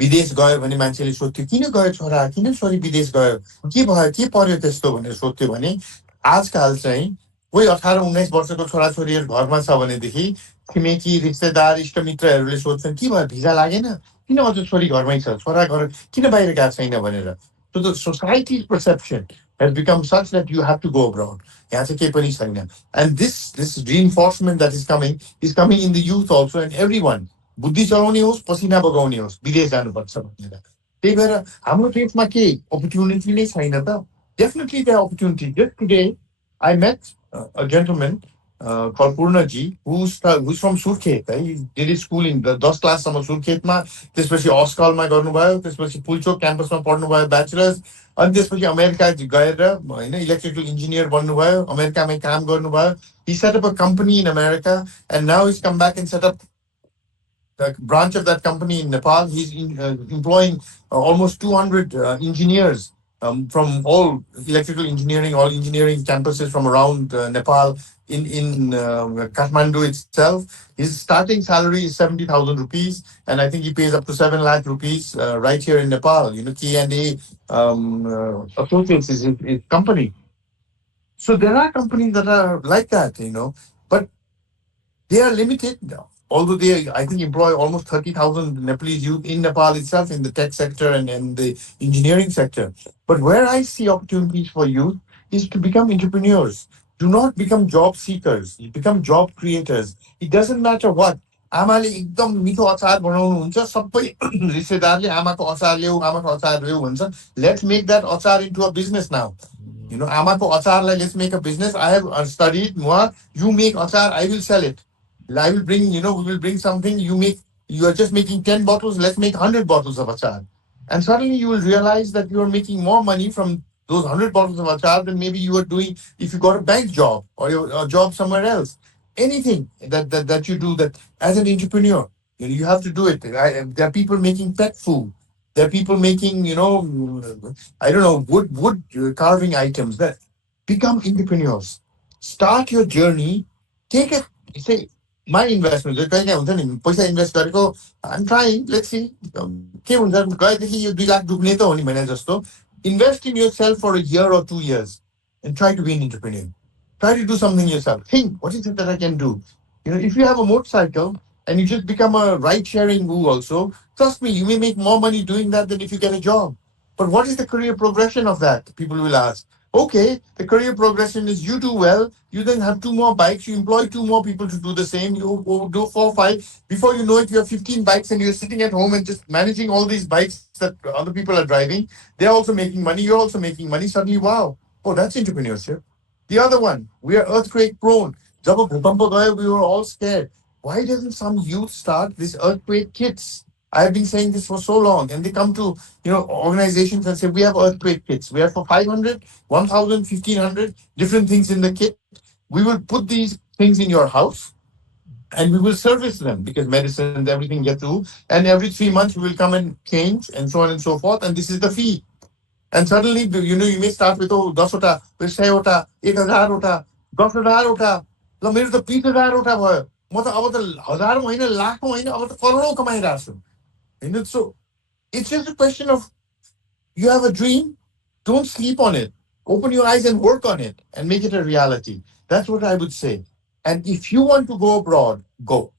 विदेश गयो भने मान्छेले सोध्थ्यो किन गयो छोरा, किन छोरी विदेश गयो, के भयो, के पर्यो त्यस्तो भनेर सोध्थ्यो भने आजकाल चाहिँ कोही 18, 19 वर्षको छोराछोरीहरू घरमा छ भनेदेखि छिमेकी रिश्तेदार इष्टमित्रहरूले सोध्छन् के भयो, भिजा लागेन, किन अझ छोरी घरमै छ, छोरा घर किन बाहिर गएको छैन भनेर। So the society's perception has become such that you have to go abroad. यहाँ चाहिँ केही पनि छैन. And this reinforcement that is coming in the youth also and everyone. बुद्धि चलाउने होस्, पसिना बगाउने होस्, विदेश जानुपर्छ भनेर। त्यही भएर हाम्रो देशमा के opportunity नै छैन त? Definitely there are opportunities. Just today, I met a gentleman called Purnaji, who's from Surkhet. He did his school in the 10 क्लाससम्म सुर्खेतमा, त्यसपछि अस्कलमा गर्नुभयो, त्यसपछि पुल्चोक क्याम्पसमा पढ्नुभयो ब्याचलर्स, अनि त्यसपछि अमेरिका गएर होइन इलेक्ट्रिकल इन्जिनियर बन्नुभयो, अमेरिकामै काम गर्नुभयो. He set up a company in America and now he's come back and set up the branch of that company in Nepal. He's employing almost 200 engineers from all electrical engineering, all engineering campuses from around Nepal in Kathmandu itself. His starting salary is 70,000 rupees, and I think he pays up to 7 lakh rupees right here in Nepal. You know, K&A Associates is his company. So there are companies that are like that, but they are limited. Although they, I think, employ almost 30,000 Nepalese youth in Nepal itself in the tech sector and the engineering sector. But where I see opportunities for youth is to become entrepreneurs. Do not become job seekers. You become job creators. It doesn't matter what. आमाले एकदम मिठो अचार बनाउनुहुन्छ, सबै रिश्तेदारले आमाको अचार ल्याऊ, आमाको अचार ल्याऊ भन्छ. Let's make that अचार into a business now. आमाको अचारलाई let's make a business. I have studied more. You make achar, I will sell it. I will bring, we will bring something. You are just making 10 bottles. Let's make 100 bottles of achar. And suddenly you will realize that you are making more money from those 100 bottles of achar than maybe you are doing if you got a bank job or a job somewhere else. Anything that you do that as an entrepreneur, you have to do it. There are people making pet food. There are people making, I don't know, wood carving items. That become entrepreneurs. Start your journey. Take it. Say my investment. कहिले हुन्छ नि पैसा invest गरेको, I'm trying. Let's see. के हुन्छ गएदेखि यो 2 लाख डुब्ने त हो नि भने जस्तो. Invest in yourself for a year or 2 years and try to be an entrepreneur. Try to do something yourself. Think, what is it that I can do? If you have a motorcycle and you just become a ride-sharing guru also, trust me, you may make more money doing that than if you get a job. But what is the career progression of that? People will ask. Okay, the career progression is you do well, you then have two more bikes, you employ two more people to do the same, you do four, five. Before you know it, you have 15 bikes and you're sitting at home and just managing all these bikes that other people are driving. They're also making money, you're also making money. Suddenly, wow, oh, that's entrepreneurship. The other one, we are earthquake prone. जब भूकंप गयो, we were all scared. Why doesn't some youth start this earthquake kits? I've been saying this for so long, and they come to organizations and say we have earthquake kits. We have for 500, 1,000, 1,500 different things in the kit. We will put these things in your house and we will service them because medicines, everything get through. And every 3 months we will come and change and so on and so forth. And this is the fee. And suddenly, you may start with, oh, 10 फिर 100 1000 10,000 ल मेरो त 20,000 भयो म त अब त हजारौँ होइन लाखौँ होइन अब त करोडौँ कमाइरहेको छु होइन so it's just a question of you have a dream, don't sleep on it. Open your eyes and work on it and make it a reality. That's what I would say. And if you want to go abroad, go.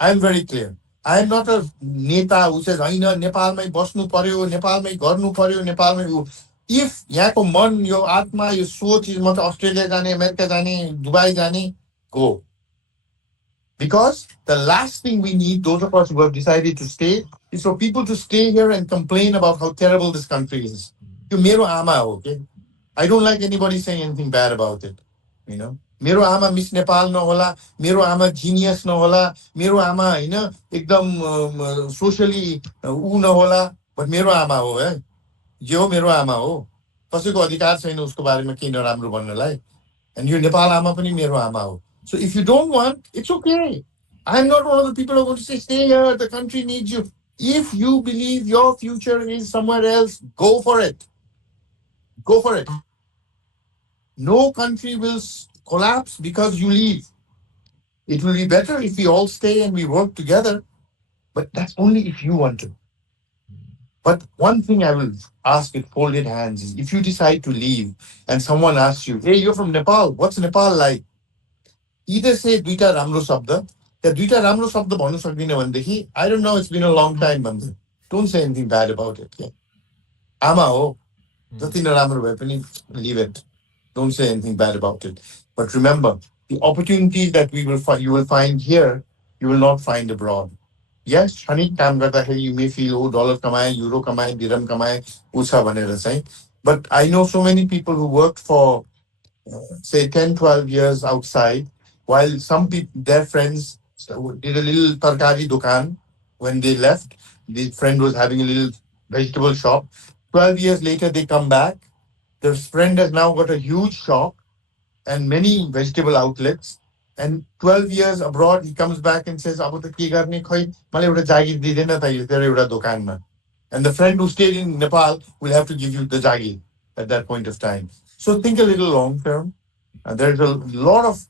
I'm very clear. I'm not a neta who says, होइन नेपालमै बस्नु पर्यो नेपालमै गर्नु पर्यो नेपालमै if यहाँको मन यो आत्मा यो सोच म त अस्ट्रेलिया जाने अमेरिका जाने दुबई जाने go. Because the last thing we need, those of us who have decided to stay, is for people to stay here and complain about how terrible this country is. You mero ama ho, okay? I don't like anybody saying anything bad about it. Mero ama Miss Nepal no hola, mero ama genius no hola, mero ama, ekdam socially u no hola, but mero ama ho, eh? Jo mero ama ho. कसैको अधिकार छैन उसको बारेमा केही नराम्रो भन्नलाई and you Nepal ama pani mero ama ho. So if you don't want, it's okay. I'm not one of the people who are going to say, stay here, the country needs you. If you believe your future is somewhere else, go for it. Go for it. No country will collapse because you leave. It will be better if we all stay and we work together, but that's only if you want to. But one thing I will ask with folded hands is if you decide to leave and someone asks you, hey, you're from Nepal, what's Nepal like? Either say दुईटा राम्रो शब्द या दुईटा राम्रो शब्द भन्नु सक्दिन भनेदेखि I don't know, it's been a long time भन्दै. Don't say anything bad about it. Yeah. आमा हो जति नराम्रो भए पनि leave it. Don't say anything bad about it. But remember, the opportunities that you will find here, you will not find abroad. Yes, क्षणिक काम गर्दाखेरि you may feel, oh, dollar कमाए, euro कमाए, dirham कमाए, उ छ भनेर चाहिँ. But I know so many people who worked for say 10, 12 years outside, while some people, their friends did a little tarkari dukan when they left. The friend was having a little vegetable shop. 12 years later, they come back. Their friend has now got a huge shop and many vegetable outlets. And 12 years abroad, he comes back and says, "Abu ta ke garne khoi, male euta jagir didaina ta yo tero euta dokanma." And the friend who stayed in Nepal will have to give you the jagir at that point of time. So think a little long term. There's a lot of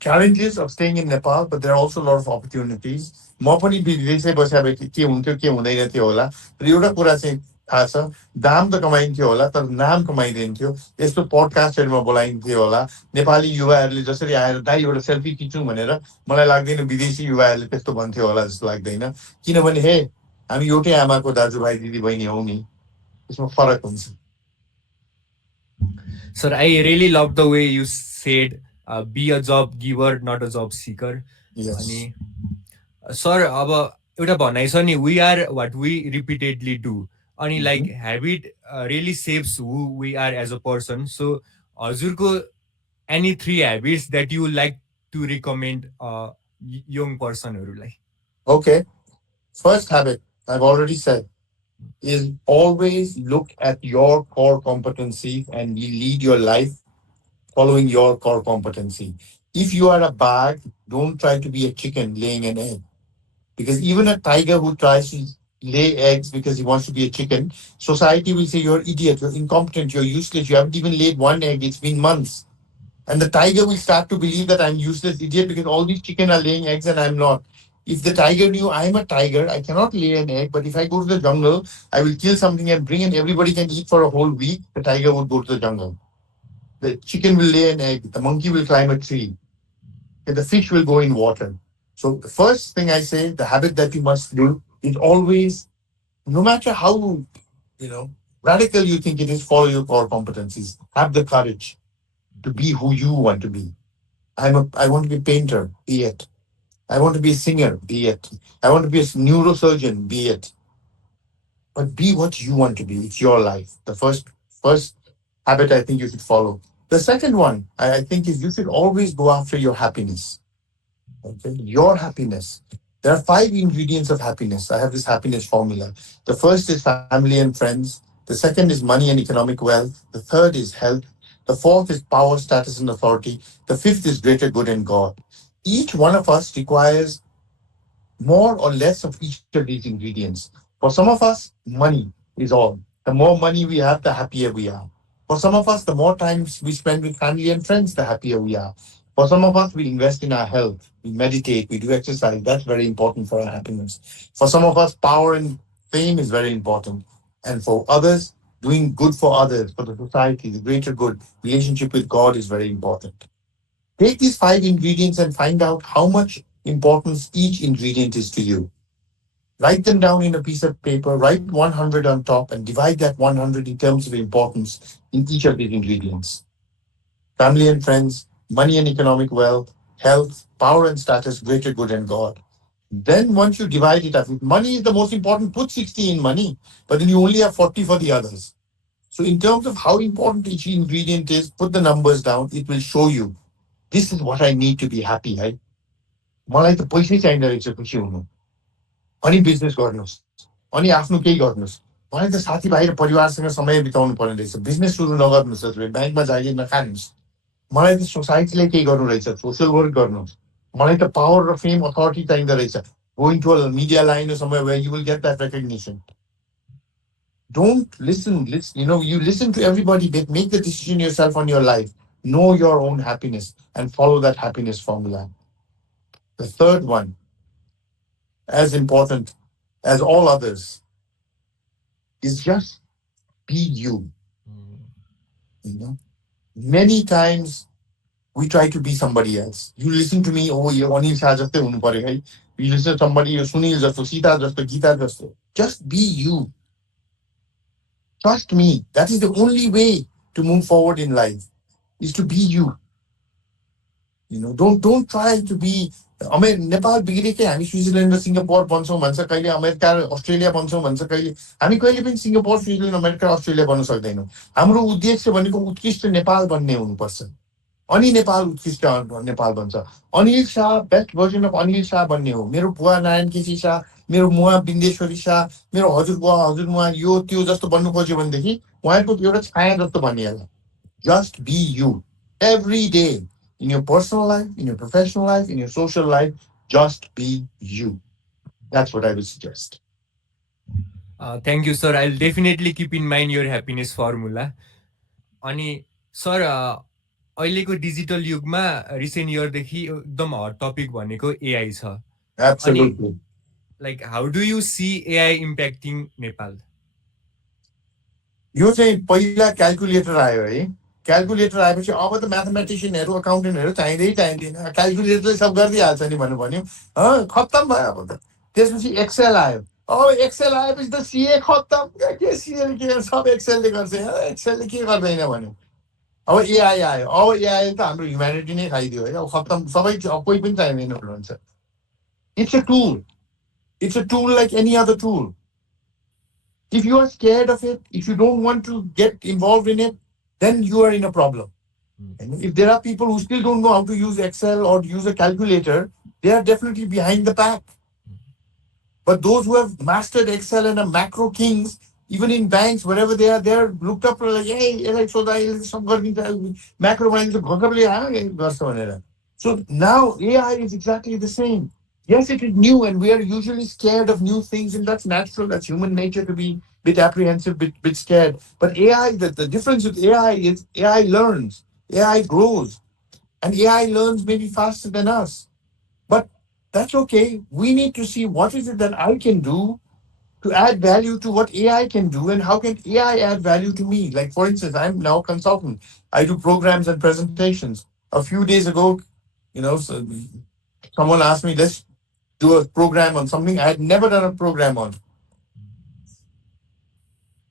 challenges of staying in Nepal, but there are also a lot of opportunities. म पनि विदेशै बसेपछि के हुन्थ्यो के हुँदैन थियो होला तर एउटा कुरा चाहिँ थाहा छ दाम त कमाइन्थ्यो होला तर नाम कमाइदिन्थ्यो यस्तो पडकास्टहरूमा बोलाइन्थ्यो होला नेपाली युवाहरूले जसरी आएर दाइ एउटा सेल्फी खिचौँ भनेर मलाई लाग्दैन विदेशी युवाहरूले त्यस्तो भन्थ्यो होला जस्तो लाग्दैन किनभने हे हामी एउटै आमाको दाजुभाइ दिदीबहिनी हौ नि त्यसमा फरक हुन्छ Sir, I really love the way you said, be a job giver, not a job seeker. Yes. Sir, अब एउटा भनाइ छ नि, we are what we repeatedly do. अनि like habit really shapes who we are as a person. So हजुरको any 3 habits that you would like to recommend young personहरूलाई? Okay. First habit, I've already said, is always look at your core competency and lead your life following your core competency. If you are a bag, don't try to be a chicken laying an egg. Because even a tiger who tries to lay eggs because he wants to be a chicken, society will say you're an idiot, you're incompetent, you're useless, you haven't even laid one egg, it's been months. And the tiger will start to believe that I'm useless idiot because all these chicken are laying eggs and I'm not. If the tiger knew I'm a tiger, I cannot lay an egg, but if I go to the jungle, I will kill something and bring and everybody can eat for a whole week, the tiger would go to the jungle. The chicken will lay an egg, the monkey will climb a tree, and the fish will go in water. So the first thing I say, the habit that you must do is always, no matter how, Radical, you think it is, follow your core competencies. Have the courage to be who you want to be. I want to be a painter, be it. I want to be a singer, be it. I want to be a neurosurgeon, be it. But be what you want to be. It's your life. The first habit I think you should follow. The second one I think is you should always go after your happiness. Okay? Your happiness. There are five ingredients of happiness. I have this happiness formula. The first is family and friends. The second is money and economic wealth. The third is health. The fourth is power, status, and authority. The fifth is greater good and God. Each one of us requires more or less of each of these ingredients. For some of us, money is all. The more money we have, the happier we are. For some of us, the more time we spend with family and friends, the happier we are. For some of us, we invest in our health, we meditate, we do exercise. That's very important for our happiness. For some of us, power and fame is very important. And for others, doing good for others, for the society, the greater good, relationship with God is very important. Take these five ingredients and find out how much importance each ingredient is to you. Write them down in a piece of paper, write 100 on top, and divide that 100 in terms of importance in each of these ingredients. Family and friends, money and economic wealth, health, power and status, greater good, and God. Then once you divide it up, if money is the most important, put 60 in money, but then you only have 40 for the others. So in terms of how important each ingredient is, put the numbers down. It will show you, this is what I need to be happy, right? मलाई त पैसै चाहिँदो रहेछ खुसी हुनु अनि business गर्नुहोस् अनि आफ्नो केही गर्नुहोस् मलाई त साथीभाइ र परिवारसँग समय बिताउनु पर्ने रहेछ बिजनेस सुरु नगर्नुहोस् हजुर ब्याङ्कमा जागिर नखानुहोस् मलाई त सोसाइटीलाई केही गर्नु रहेछ सोसियल वर्क गर्नुहोस् मलाई त पावर र फेम अथोरिटी चाहिँदो रहेछ going to a media line or somewhere where you will get that recognition. Don't listen, you listen to everybody, but make the decision yourself on your life. Know your own happiness and follow that happiness formula. The third one, as important as all others, is just be you. You know, many times we try to be somebody else. You listen to me, oh, you're Anil Shah jaste hunu paryo hai. You listen to somebody, you're Sunil jasto, Sita jasto, Gita jasto. Just be you. Trust me. That is the only way to move forward in life, is to be you. Don't try to be. Nepal बिग्रेकै हामी स्विजरल्यान्ड र सिङ्गापुर बन्छौँ भन्छ कहिले America र Australia बन्छौँ भन्छ कहिले हामी कहिले पनि Singapore Switzerland America Australia बन्न सक्दैनौँ हाम्रो उद्देश्य भनेको उत्कृष्ट नेपाल बन्ने हुनुपर्छ अनि नेपाल उत्कृष्ट नेपाल बन्छ Anil Shah best version of Anil Shah बन्ने हो मेरो बुवा नारायण केसी शाह मेरो मुवा बिन्देश्वरी शाह मेरो हजुरबुवा हजुरमुवा यो त्यो जस्तो बन्नु खोज्यो भनेदेखि उहाँको एउटा छाया जस्तो बनिहाल्छ just be you every day in your personal life, in your professional life, in your social life, just be you. That's what I would suggest. Thank you, sir. I'll definitely keep in mind your happiness formula. अनि सर अहिलेको digital युगमा recent इयरदेखि एकदम hot topic भनेको AI छ Absolutely. Like how do you see AI impacting Nepal यो चाहिँ पहिला क्याल्कुलेटर आयो है क्याल्कुलेटर आएपछि अब त म्याथमेटिसियनहरू अकाउन्टेन्टहरू चाहिँदैन क्याल्कुलेटरले सब गरिदिइहाल्छ नि भन्यो खत्तम भयो अब त त्यसपछि एक्सेल आयो अब एक्सेल आएपछि त सिए खत्तम के सिएले के सब एक्सेलले गर्छ एक्सेलले के गर्दैन भन्यो अब एआई आयो अब एआई त हाम्रो ह्युम्यानिटी नै खाइदियो है अब खत्तम सबै कोही पनि चाहिँदैन भन्नुहुन्छ it's a tool like any other tool if you are scared of it, if you don't want to get involved in it, then you are in a problem. And if there are people who still don't know how to use Excel or use a calculator, they are definitely behind the pack. But those who have mastered Excel and are macro kings, even in banks, wherever they are looked up like, hey, so macro. So now AI is exactly the same. Yes, it is new, and we are usually scared of new things, and that's natural. That's human nature to be a bit apprehensive, bit scared. But AI, the difference with AI is AI learns, AI grows, and AI learns maybe faster than us. But that's okay. We need to see what is it that I can do to add value to what AI can do, and how can AI add value to me? Like, for instance, I'm now a consultant. I do programs and presentations. A few days ago, so someone asked me, let's do a program on something I had never done a program on.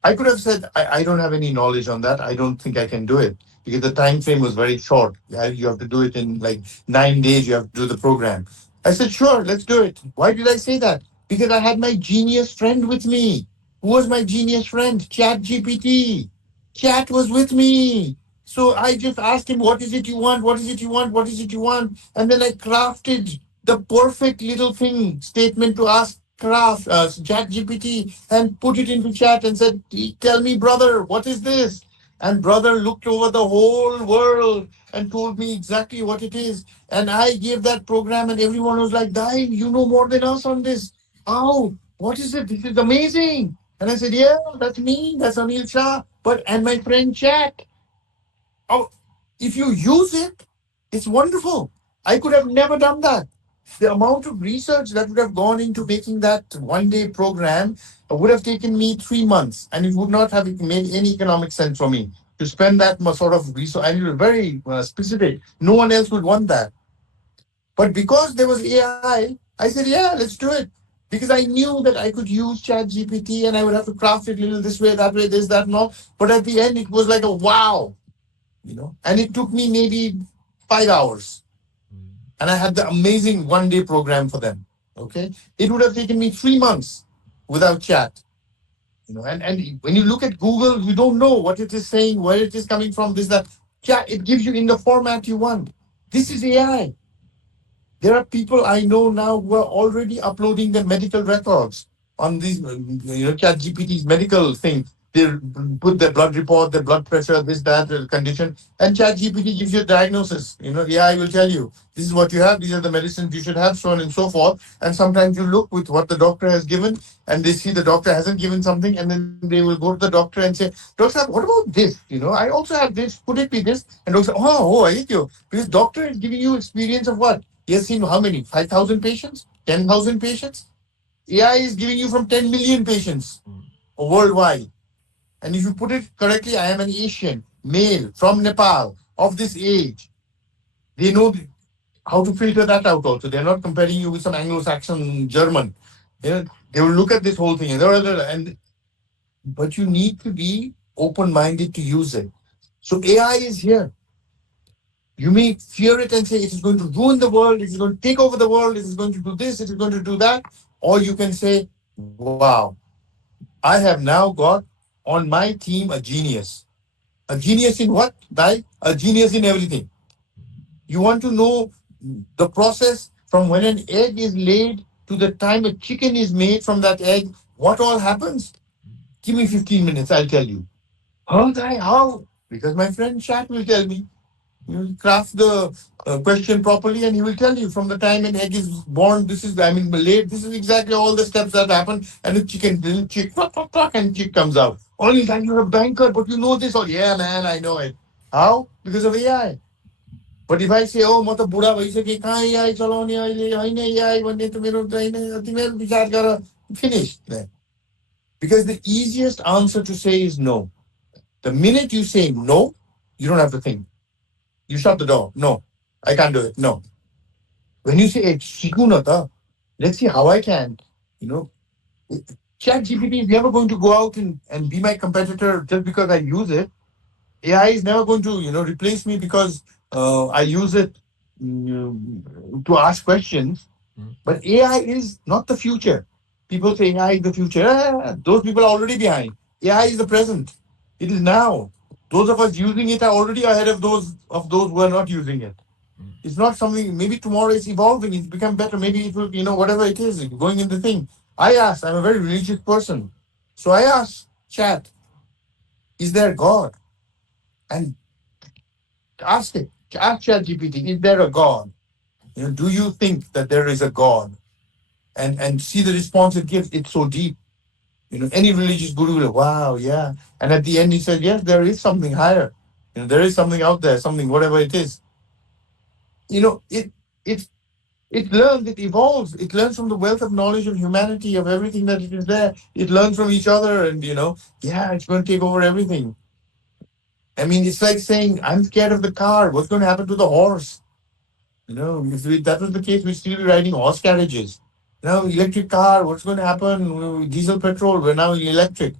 I could have said, I don't have any knowledge on that. I don't think I can do it because the time frame was very short. You have to do it in like 9 days. You have to do the program. I said, sure, let's do it. Why did I say that? Because I had my genius friend with me. Who was my genius friend? Chat GPT. Chat was with me. So I just asked him, what is it you want? What is it you want? What is it you want? And then I crafted the perfect little thing statement to ask chat GPT and put it into chat and said, tell me, brother, what is this? And brother looked over the whole world and told me exactly what it is. And I gave that program, and everyone was like, Dai, you know more than us on this. How? What is it? This is amazing. And I said, yeah, that's me. That's Anil Shah. But, and my friend Chat. Oh, if you use it, it's wonderful. I could have never done that. The amount of research that would have gone into making that 1 day program would have taken me 3 months, and it would not have made any economic sense for me to spend that sort of research. And it was very specific. No one else would want that. But because there was AI, I said, yeah, let's do it. Because I knew that I could use Chat GPT and I would have to craft it a little this way, that way, this, that, and all. But at the end, it was like a wow, and it took me maybe 5 hours, and I had the amazing 1 day program for them. Okay, it would have taken me 3 months without chat. And when you look at Google, you don't know what it is saying, where it is coming from. This that chat, it gives you in the format you want. This is AI. There are people I know now who are already uploading their medical records on these, Chat GPT's medical thing. They put their blood report, their blood pressure, this, that condition, and Chat GPT gives you a diagnosis. AI will tell you this is what you have, these are the medicines you should have, so on and so forth. And sometimes you look with what the doctor has given, and they see the doctor hasn't given something, and then they will go to the doctor and say, Doctor, what about this? I also have this. Could it be this? And doctor say, I get you. Because doctor is giving you experience of what? He has seen how many? 5,000 patients? 10,000 patients? AI is giving you from 10 million patients worldwide. And if you put it correctly, I am an Asian, male, from Nepal, of this age. They know how to filter that out also. They're not comparing you with some Anglo-Saxon German. They will look at this whole thing. But you need to be open-minded to use it. So AI is here. You may fear it and say it is going to ruin the world, it is going to take over the world, it is going to do this, it is going to do that. Or you can say, wow, I have now got on my team a genius. A genius in what? A genius in everything. You want to know the process from when an egg is laid to the time a chicken is made from that egg, what all happens? Give me 15 minutes, I'll tell you. How? Because my friend Chat will tell me. You craft the question properly, and he will tell you from the time an egg is born. This is, laid. This is exactly all the steps that happen. And the chicken, little chick, cluck, cluck, cluck, and chick comes out. Only time you're a banker, but you know this. Oh yeah, man, I know it. How? Because of AI. But if I say, oh, म त बुढा भइसकेँ कहाँ AI चलाउने अहिले होइन AI भन्ने त मेरो होइन तिमीहरू विचार गर finish there. Because the easiest answer to say is no. The minute you say no, you don't have to think. You shut the door. No, I can't do it. No. When you say, hey, siku na ta, let's see how I can, you know, Chat GPT is never going to go out and be my competitor just because I use it. AI is never going to, replace me because I use it to ask questions. But AI is not the future. People say AI is the future. Those people are already behind. AI is the present. It is now. Those of us using it are already ahead of those who are not using it. It's not something. Maybe tomorrow it's evolving. It's become better. Maybe it will, whatever it is, going in the thing. I asked. I'm a very religious person, so I asked Chat, "Is there God?" And ask it. Ask Chat GPT, "Is there a God? Do you think that there is a God?" And see the response it gives. It's so deep. Any religious guru will, wow, yeah. And at the end, he said, yes, there is something higher. There is something out there, something, whatever it is. It it it learns, it evolves, it learns from the wealth of knowledge of humanity, of everything that it is there. It learns from each other, and yeah, it's going to take over everything. It's like saying, I'm scared of the car. What's going to happen to the horse? If that was the case, we'd still be riding horse carriages. Now, electric car, what's going to happen? Diesel, petrol, we're now electric.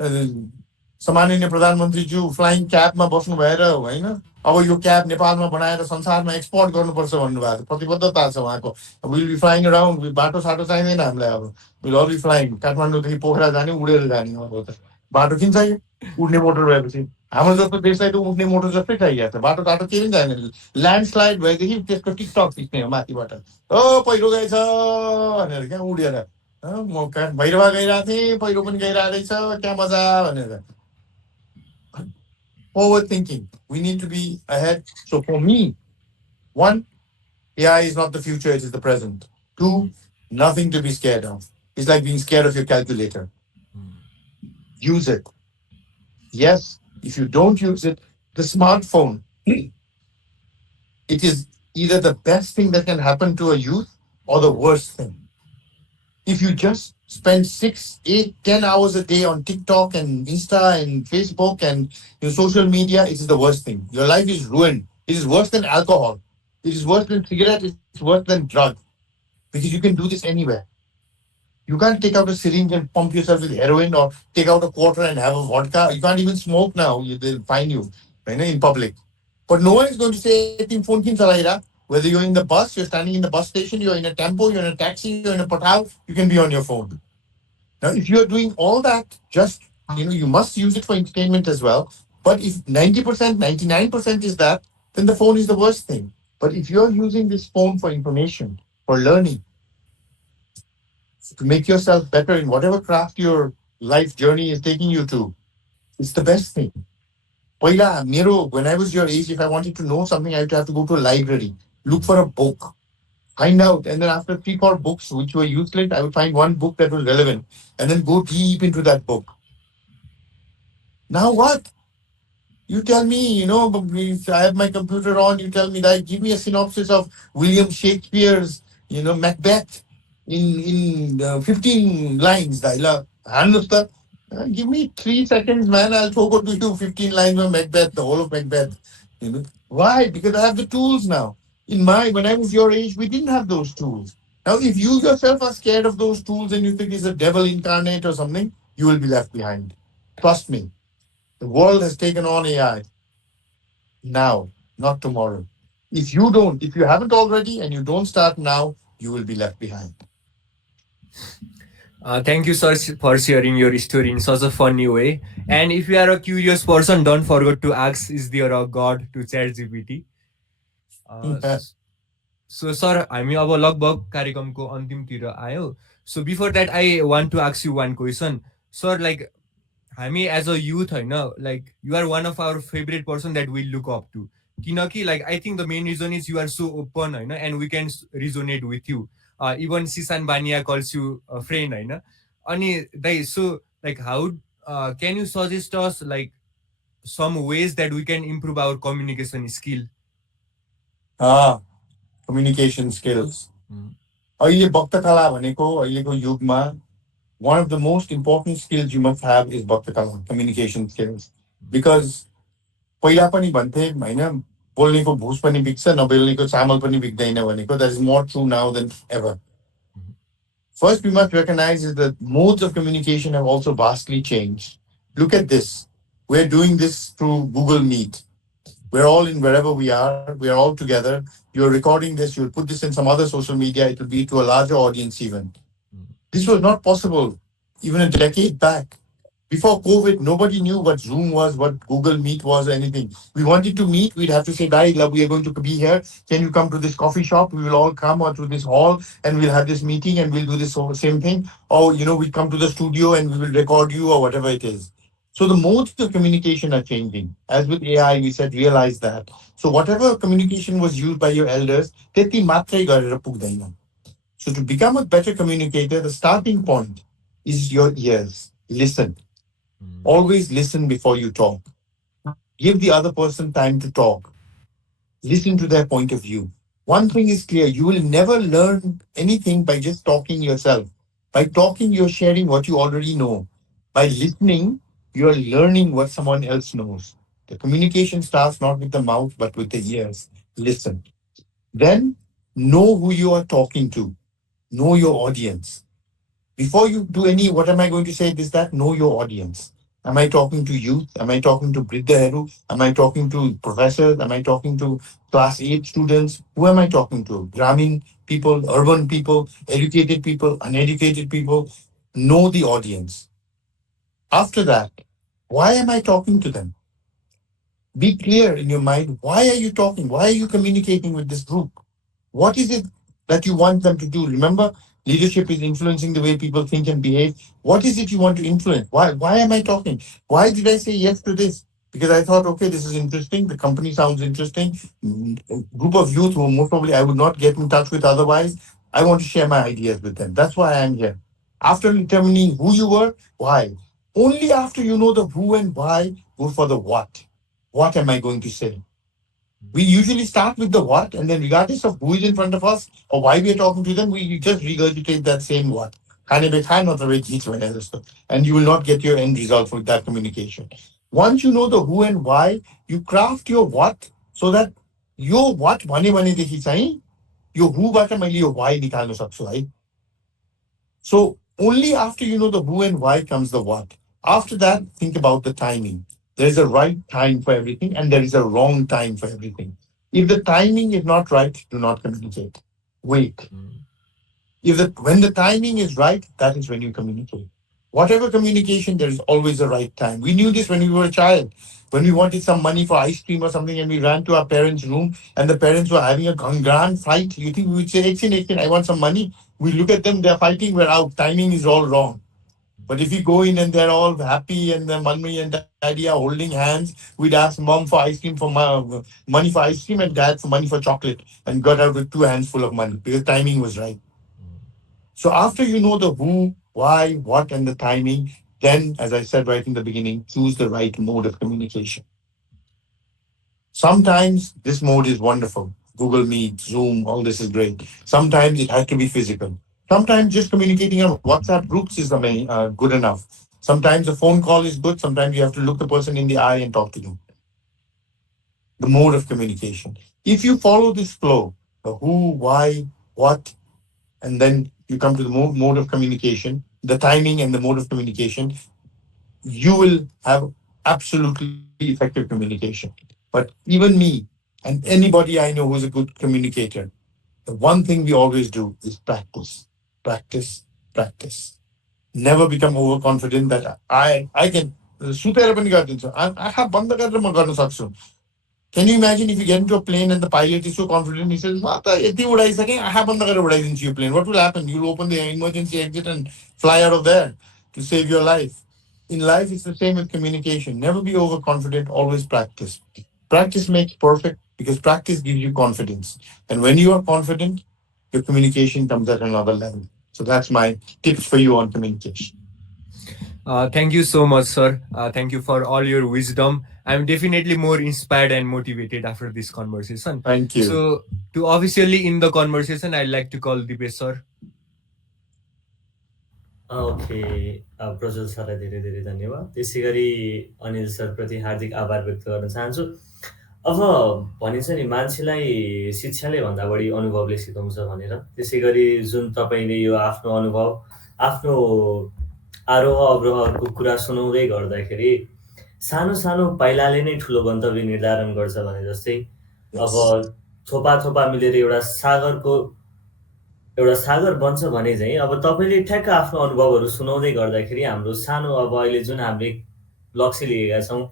सम्माननीय प्रधानमन्त्रीज्यू flying क्याबमा बस्नु भएर होइन अब यो cab नेपालमा बनाएर संसारमा export गर्नुपर्छ भन्नुभएको प्रतिबद्धता छ उहाँको विल बी फ्लाइङ अराउन्ड बाटो साटो चाहिँदैन हामीलाई अब विल अल बी फ्लाइङ काठमाडौँदेखि पोखरा जाने उडेर जाने अब त बाटो किन चाहियो उड्ने मोटर भएपछि हाम्रो जस्तो देशलाई त उड्ने मोटर जस्तै चाहिएको छ बाटो टाटो केही पनि चाहिँदैन ल्यान्डस्लाइड भएदेखि त्यसको टिकटक खिच्ने हो माथिबाट ओ पहिरो गएछ भनेर क्या उडेर म कहाँ भैरवा गइरहेको थिएँ पहिरो पनि गइरहेको रहेछ क्या मजा भनेर forward thinking. We need to be ahead. So for me, one, AI is not the future, it is the present. Two, nothing to be scared of. It's like being scared of your calculator. Use it. Yes, if you don't use it, the smartphone, it is either the best thing that can happen to a youth or the worst thing. If you just spend 6, 8, 10 hours a day on TikTok and Insta and Facebook and your social media, it is the worst thing. Your life is ruined. It is worse than alcohol. It is worse than cigarette. It's worse than drug. Because you can do this anywhere. You can't take out a syringe and pump yourself with heroin or take out a quarter and have a vodka. You can't even smoke now. They'll fine you, right, in public. But no one is going to say, "Team phone kin chalaira." Whether you're in the bus, you're standing in the bus station, you're in a tempo, you're in a taxi, you're in a patal, you can be on your phone. Now, if you're doing all that, just you must use it for entertainment as well. But if 90%, 99% is that, then the phone is the worst thing. But if you're using this phone for information, for learning, to make yourself better in whatever craft your life journey is taking you to, it's the best thing. Paila, Miro, when I was your age, if I wanted to know something, I would have to go to a library, look for a book, find out, and then after 3, 4 books which were useless, I would find one book that was relevant, and then go deep into that book. Now what? You tell me, if I have my computer on, you tell me that, give me a synopsis of William Shakespeare's, Macbeth in 15 lines. Give me 3 seconds, man. I'll talk to you 15 lines of Macbeth, the whole of Macbeth. Why? Because I have the tools now. When I was your age, we didn't have those tools. Now, if you yourself are scared of those tools and you think it's a devil incarnate or something, you will be left behind. Trust me. The world has taken on AI now, not tomorrow. If you haven't already and you don't start now, you will be left behind. Thank you, sir, for sharing your story in such a funny way. And if you are a curious person, don't forget to ask, is there a God to ChatGPT? So sir हामी अब लगभग कार्यक्रमको अन्तिमतिर आयो. So before that I want to ask you one question. Sir, like हामी as a youth होइन, like you are one of our favourite person that will look up to. किनकि like I think the main reason is you are so open होइन, and we can resonate with you. Even Sisan Baniya calls you friend होइन. अनि दाइ, सो like how can you suggest us like some ways that we can improve our communication skill? Communication skills. अहिले भक्तकला भनेको अहिलेको युगमा one of the most important skills you must have is भक्तकला, communication skills. Because पहिला पनि भन्थे होइन, बोल्नेको भुस पनि बिग्छ, नबोल्नेको चामल पनि बिग्दैन भनेको. That is more true now than ever. First, we must recognize is that modes of communication have also vastly changed. Look at this. We're doing this through Google Meet. We're all in wherever we are. We are all together. You're recording this. You'll put this in some other social media. It will be to a larger audience even. This was not possible even a decade back. Before COVID, nobody knew what Zoom was, what Google Meet was, or anything. We wanted to meet. We'd have to say, "Guys, we are going to be here. Can you come to this coffee shop? We will all come, or to this hall, and we'll have this meeting, and we'll do this same thing. Or, we come to the studio, and we will record you, or whatever it is." So the modes of communication are changing. As with AI, we said, realize that. So whatever communication was used by your elders, त्यति मात्रै गरेर पुग्दैन. So to become a better communicator, the starting point is your ears. Listen. Always listen before you talk. Give the other person time to talk. Listen to their point of view. One thing is clear, you will never learn anything by just talking yourself. By talking, you're sharing what you already know. By listening, you're learning what someone else knows. The communication starts not with the mouth, but with the ears. Listen. Then know who you are talking to. Know your audience. Before you do any, what am I going to say, this, that, know your audience. Am I talking to youth? Am I talking to Briddaheru? Am I talking to professors? Am I talking to class 8 students? Who am I talking to? Grameen people, urban people, educated people, uneducated people? Know the audience. After that, why am I talking to them? Be clear in your mind. Why are you talking? Why are you communicating with this group? What is it that you want them to do? Remember, leadership is influencing the way people think and behave. What is it you want to influence? Why am I talking? Why did I say yes to this? Because I thought, okay, this is interesting. The company sounds interesting. Group of youth who most probably I would not get in touch with otherwise. I want to share my ideas with them. That's why I'm here. After determining who you were, why? Only after you know the who and why, go for the what. What am I going to say? We usually start with the what, and then regardless of who is in front of us or why we are talking to them, we just regurgitate that same what. And you will not get your end result with that communication. Once you know the who and why, you craft your what so that your what भनेदेखि चाहिँ यो whoबाट मैले यो why निकाल्न सक्छु है. So only after you know the who and why comes the what. After that, think about the timing. There is a right time for everything and there is a wrong time for everything. If the timing is not right, do not communicate. Wait. If when the timing is right, that is when you communicate. Whatever communication, there is always a right time. We knew this when we were a child. When we wanted some money for ice cream or something, and we ran to our parents' room, and the parents were having a grand fight. You think we would say, "Exin, Exin, I want some money." We look at them; they're fighting. We're out. Timing is all wrong. But if we go in and they're all happy and the mummy and daddy are holding hands, we'd ask mom for ice cream for money for ice cream and dad for money for chocolate and got out with two hands full of money because timing was right. So after you know the who, why, what, and the timing, then, as I said right in the beginning, choose the right mode of communication. Sometimes this mode is wonderful. Google Meet, Zoom, all this is great. Sometimes it has to be physical. Sometimes just communicating on WhatsApp groups is good enough. Sometimes a phone call is good. Sometimes you have to look the person in the eye and talk to them. The mode of communication. If you follow this flow, the who, why, what, and then you come to the mode of communication, the timing and the mode of communication, you will have absolutely effective communication. But even me and anybody I know who's a good communicator, the one thing we always do is practice, practice, practice. Never become overconfident that I can. सुतेर पनि गरिदिन्छु आँखा बन्द गरेर म गर्न सक्छु. Can you imagine if you get into a plane and the pilot is so confident, he says, "Ma, ta yati उडाइसकेँ, आँखा बन्द गरेर उडाइदिन्छु यो plane." What will happen? You'll open the emergency exit and fly out of there to save your life. In life, it's the same with communication. Never be overconfident, always practice. Practice makes perfect because practice gives you confidence. And when you are confident, your communication comes at another level. So that's my tips for you on communication. Thank you so much, sir. Thank you for all your wisdom. I'm definitely more inspired and motivated after this conversation. Thank you. So, to officially end the conversation, I'd like to call Dipesh sir. Okay Prajwal सरलाई धेरै धेरै धन्यवाद. त्यसै गरी अनिल सरप्रति हार्दिक आभार व्यक्त गर्न चाहन्छु. अब भनिन्छ नि मान्छेलाई शिक्षाले भन्दा बढी अनुभवले सिकाउँछ भनेर. त्यसै गरी जुन तपाईँले यो आफ्नो अनुभव, आफ्नो आरोह अवरोहको कुरा सुनाउँदै गर्दाखेरि सानो सानो पाइलाले नै ठुलो गन्तव्य निर्धारण गर्छ भने जस्तै अब थोपा थोपा मिलेर एउटा सागर बन्छ भने चाहिँ अब तपाईँले ठ्याक्क आफ्नो अनुभवहरू सुनाउँदै गर्दाखेरि हाम्रो सानो अब अहिले जुन हामीले लक्ष्य लिएका छौँ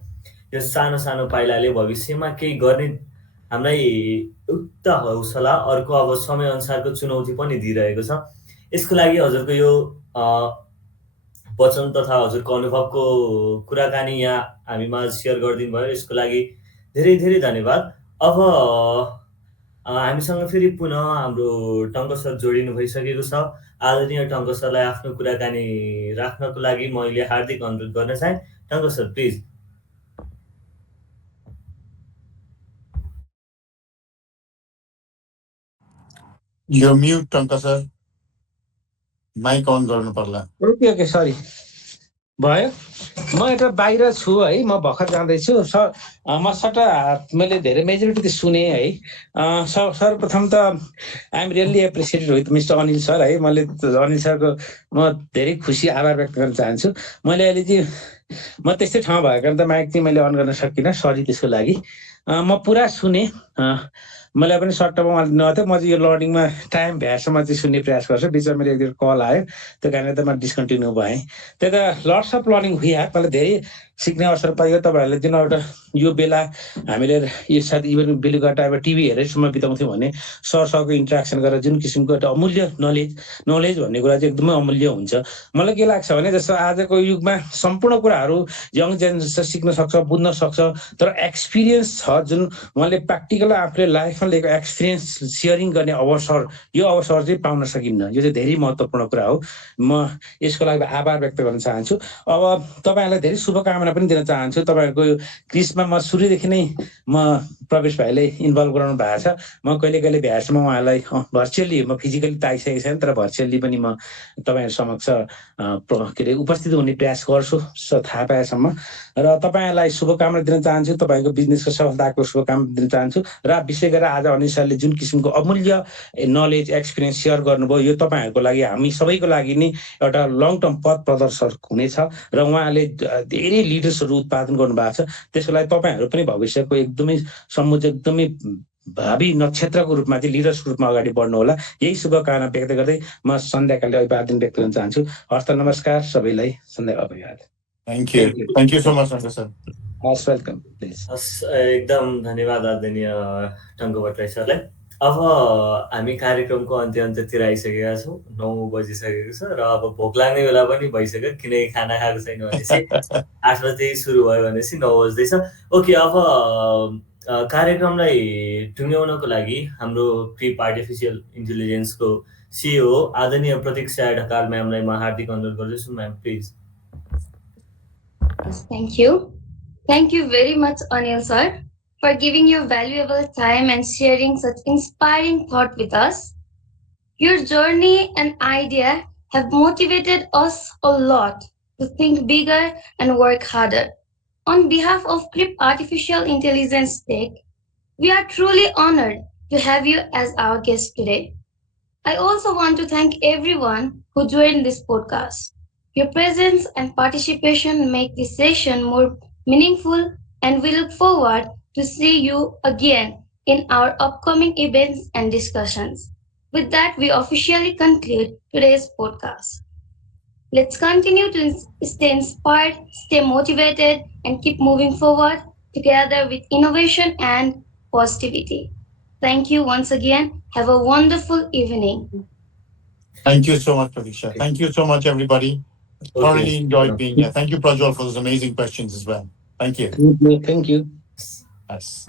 यो सानो सानो पाइलाले भविष्यमा केही गर्ने हामीलाई उक्त हौसला अर्को अब समयअनुसारको चुनौती पनि दिइरहेको छ. यसको लागि हजुरको यो वचन तथा हजुरको अनुभवको कुराकानी यहाँ हामीमा सेयर गरिदिनु भयो. यसको लागि धेरै धेरै धन्यवाद. अब हामीसँग फेरि पुनः हाम्रो टङ्क सर जोडिनु भइसकेको छ. आदरणीय टङ्क सरलाई आफ्नो कुराकानी राख्नको लागि मैले हार्दिक अनुरोध गर्न चाहेँ. Tanka sir please. You're mute, Tanka sir. Mic on गर्नु पर्ला. Okay, sorry. भयो म यता बाहिर छु है म भर्खर जाँदैछु म सट्ट मैले धेरै मेजोरिटी त सुने है सर्वप्रथम त I am really appreciated with mister Anil sir है मैले अनिल सरको म धेरै खुसी आभार व्यक्त गर्न चाहन्छु मैले अहिले चाहिँ म त्यस्तै ठाउँ भएको कारण त माइक चाहिँ मैले अन गर्न सकिनँ सरी त्यसको लागि म पुरा सुने मलाई पनि सर्ट टर्ममा नथ्यो म चाहिँ यो लर्निङमा टाइम भ्याएसम्म चाहिँ सुन्ने प्रयास गर्छु बिचमा मेरो एक कल आयो त्यो कारणले त म डिस्कन्टिन्यू भएँ त्यही त लट्स अफ लर्निङ हुइहाल्यो मलाई धेरै सिक्ने अवसर पाइयो तपाईँहरूले जुन एउटा यो बेला हामीले यो साथ इभन बेलुका टाइममा टिभी हेरेर समय बिताउँथ्यौँ भने सरसँगको इन्ट्रेक्सन गरेर जुन किसिमको एउटा अमूल्य नलेज भन्ने कुरा चाहिँ एकदमै अमूल्य हुन्छ मलाई के लाग्छ भने जस्तो आजको युगमा सम्पूर्ण कुराहरू यङ जेनेरेसन सिक्न सक्छ बुझ्न सक्छ तर एक्सपिरियन्स छ जुन उहाँले प्र्याक्टिकल आफूले लाइफमा लिएको एक्सपिरियन्स सेयरिङ गर्ने अवसर यो अवसर चाहिँ पाउन सकिन्न यो चाहिँ धेरै महत्त्वपूर्ण कुरा हो म यसको लागि आभार व्यक्त गर्न चाहन्छु अब तपाईँहरूलाई धेरै शुभकामना पनि दिन चाहन्छु तपाईँहरूको यो क्रिसमा म सुरुदेखि नै म प्रवेश भाइले इन्भल्भ गराउनु भएको छ म कहिले कहिले भ्याएसम्म उहाँलाई भर्चुअली म फिजिकली त आइसकेको छैन तर भर्चुअली पनि म तपाईँहरू समक्ष के अरे उपस्थित हुने प्रयास गर्छु थाहा पाएसम्म र तपाईँहरूलाई शुभकामना दिन चाहन्छु तपाईँको बिजनेसको सफलताको शुभकामना दिन चाहन्छु र विशेष गरेर आज अनिल सरले जुन किसिमको अमूल्य नलेज एक्सपिरियन्स सेयर गर्नुभयो यो तपाईँहरूको लागि हामी सबैको लागि नै एउटा लङ टर्म पथ प्रदर्शक हुनेछ र उहाँले धेरै लिडर्सहरू उत्पादन गर्नुभएको छ त्यसको लागि तपाईँहरू पनि भविष्यको एकदमै समुच एकदमै भावी नक्षत्रको रूपमा चाहिँ लिडर्सको रूपमा अगाडि बढ्नु होला यही शुभकामना व्यक्त गर्दै म सन्ध्याकालले अभिवादन व्यक्त गर्न चाहन्छु हस्त नमस्कार सबैलाई सन्ध्या अभिवादन thank you so much sir has welcome please एकदम धन्यवाद आदरणीय टङ्क भट्टराई सरलाई अब हामी कार्यक्रमको अन्त्यतिर आइसकेका छौँ 9 बजिसकेको छ र अब भोक लाग्ने बेला पनि भइसक्यो किनकि खाना खाएको छैन भनेपछि 8 बजे सुरु भयो भनेपछि 9 बज्दैछ ओके अब कार्यक्रमलाई टुङ्ग्याउनको लागि हाम्रो क्रिप आर्टिफिसियल इन्टेलिजेन्सको सिइओ आदरणीय प्रतीक्षा ढकाल म्यामलाई म हार्दिक अनुरोध गर्दैछु ma'am please Thank you. Thank you very much, Anil sir, for giving your valuable time and sharing such inspiring thought with us. Your journey and idea have motivated us a lot to think bigger and work harder. On behalf of Krip Artificial Intelligence Tech, we are truly honored to have you as our guest today. I also want to thank everyone who joined this podcast. Your presence and participation make this session more meaningful, and we look forward to see you again in our upcoming events and discussions. With that, we officially conclude today's podcast. Let's continue to stay inspired, stay motivated, and keep moving forward together with innovation and positivity. Thank you once again. Have a wonderful evening. Thank you so much, Pratikshya. Thank you so much, everybody. Thoroughly enjoyed being here. Thank you, Prajwol, for those amazing questions as well. Thank you. Thank you. Yes.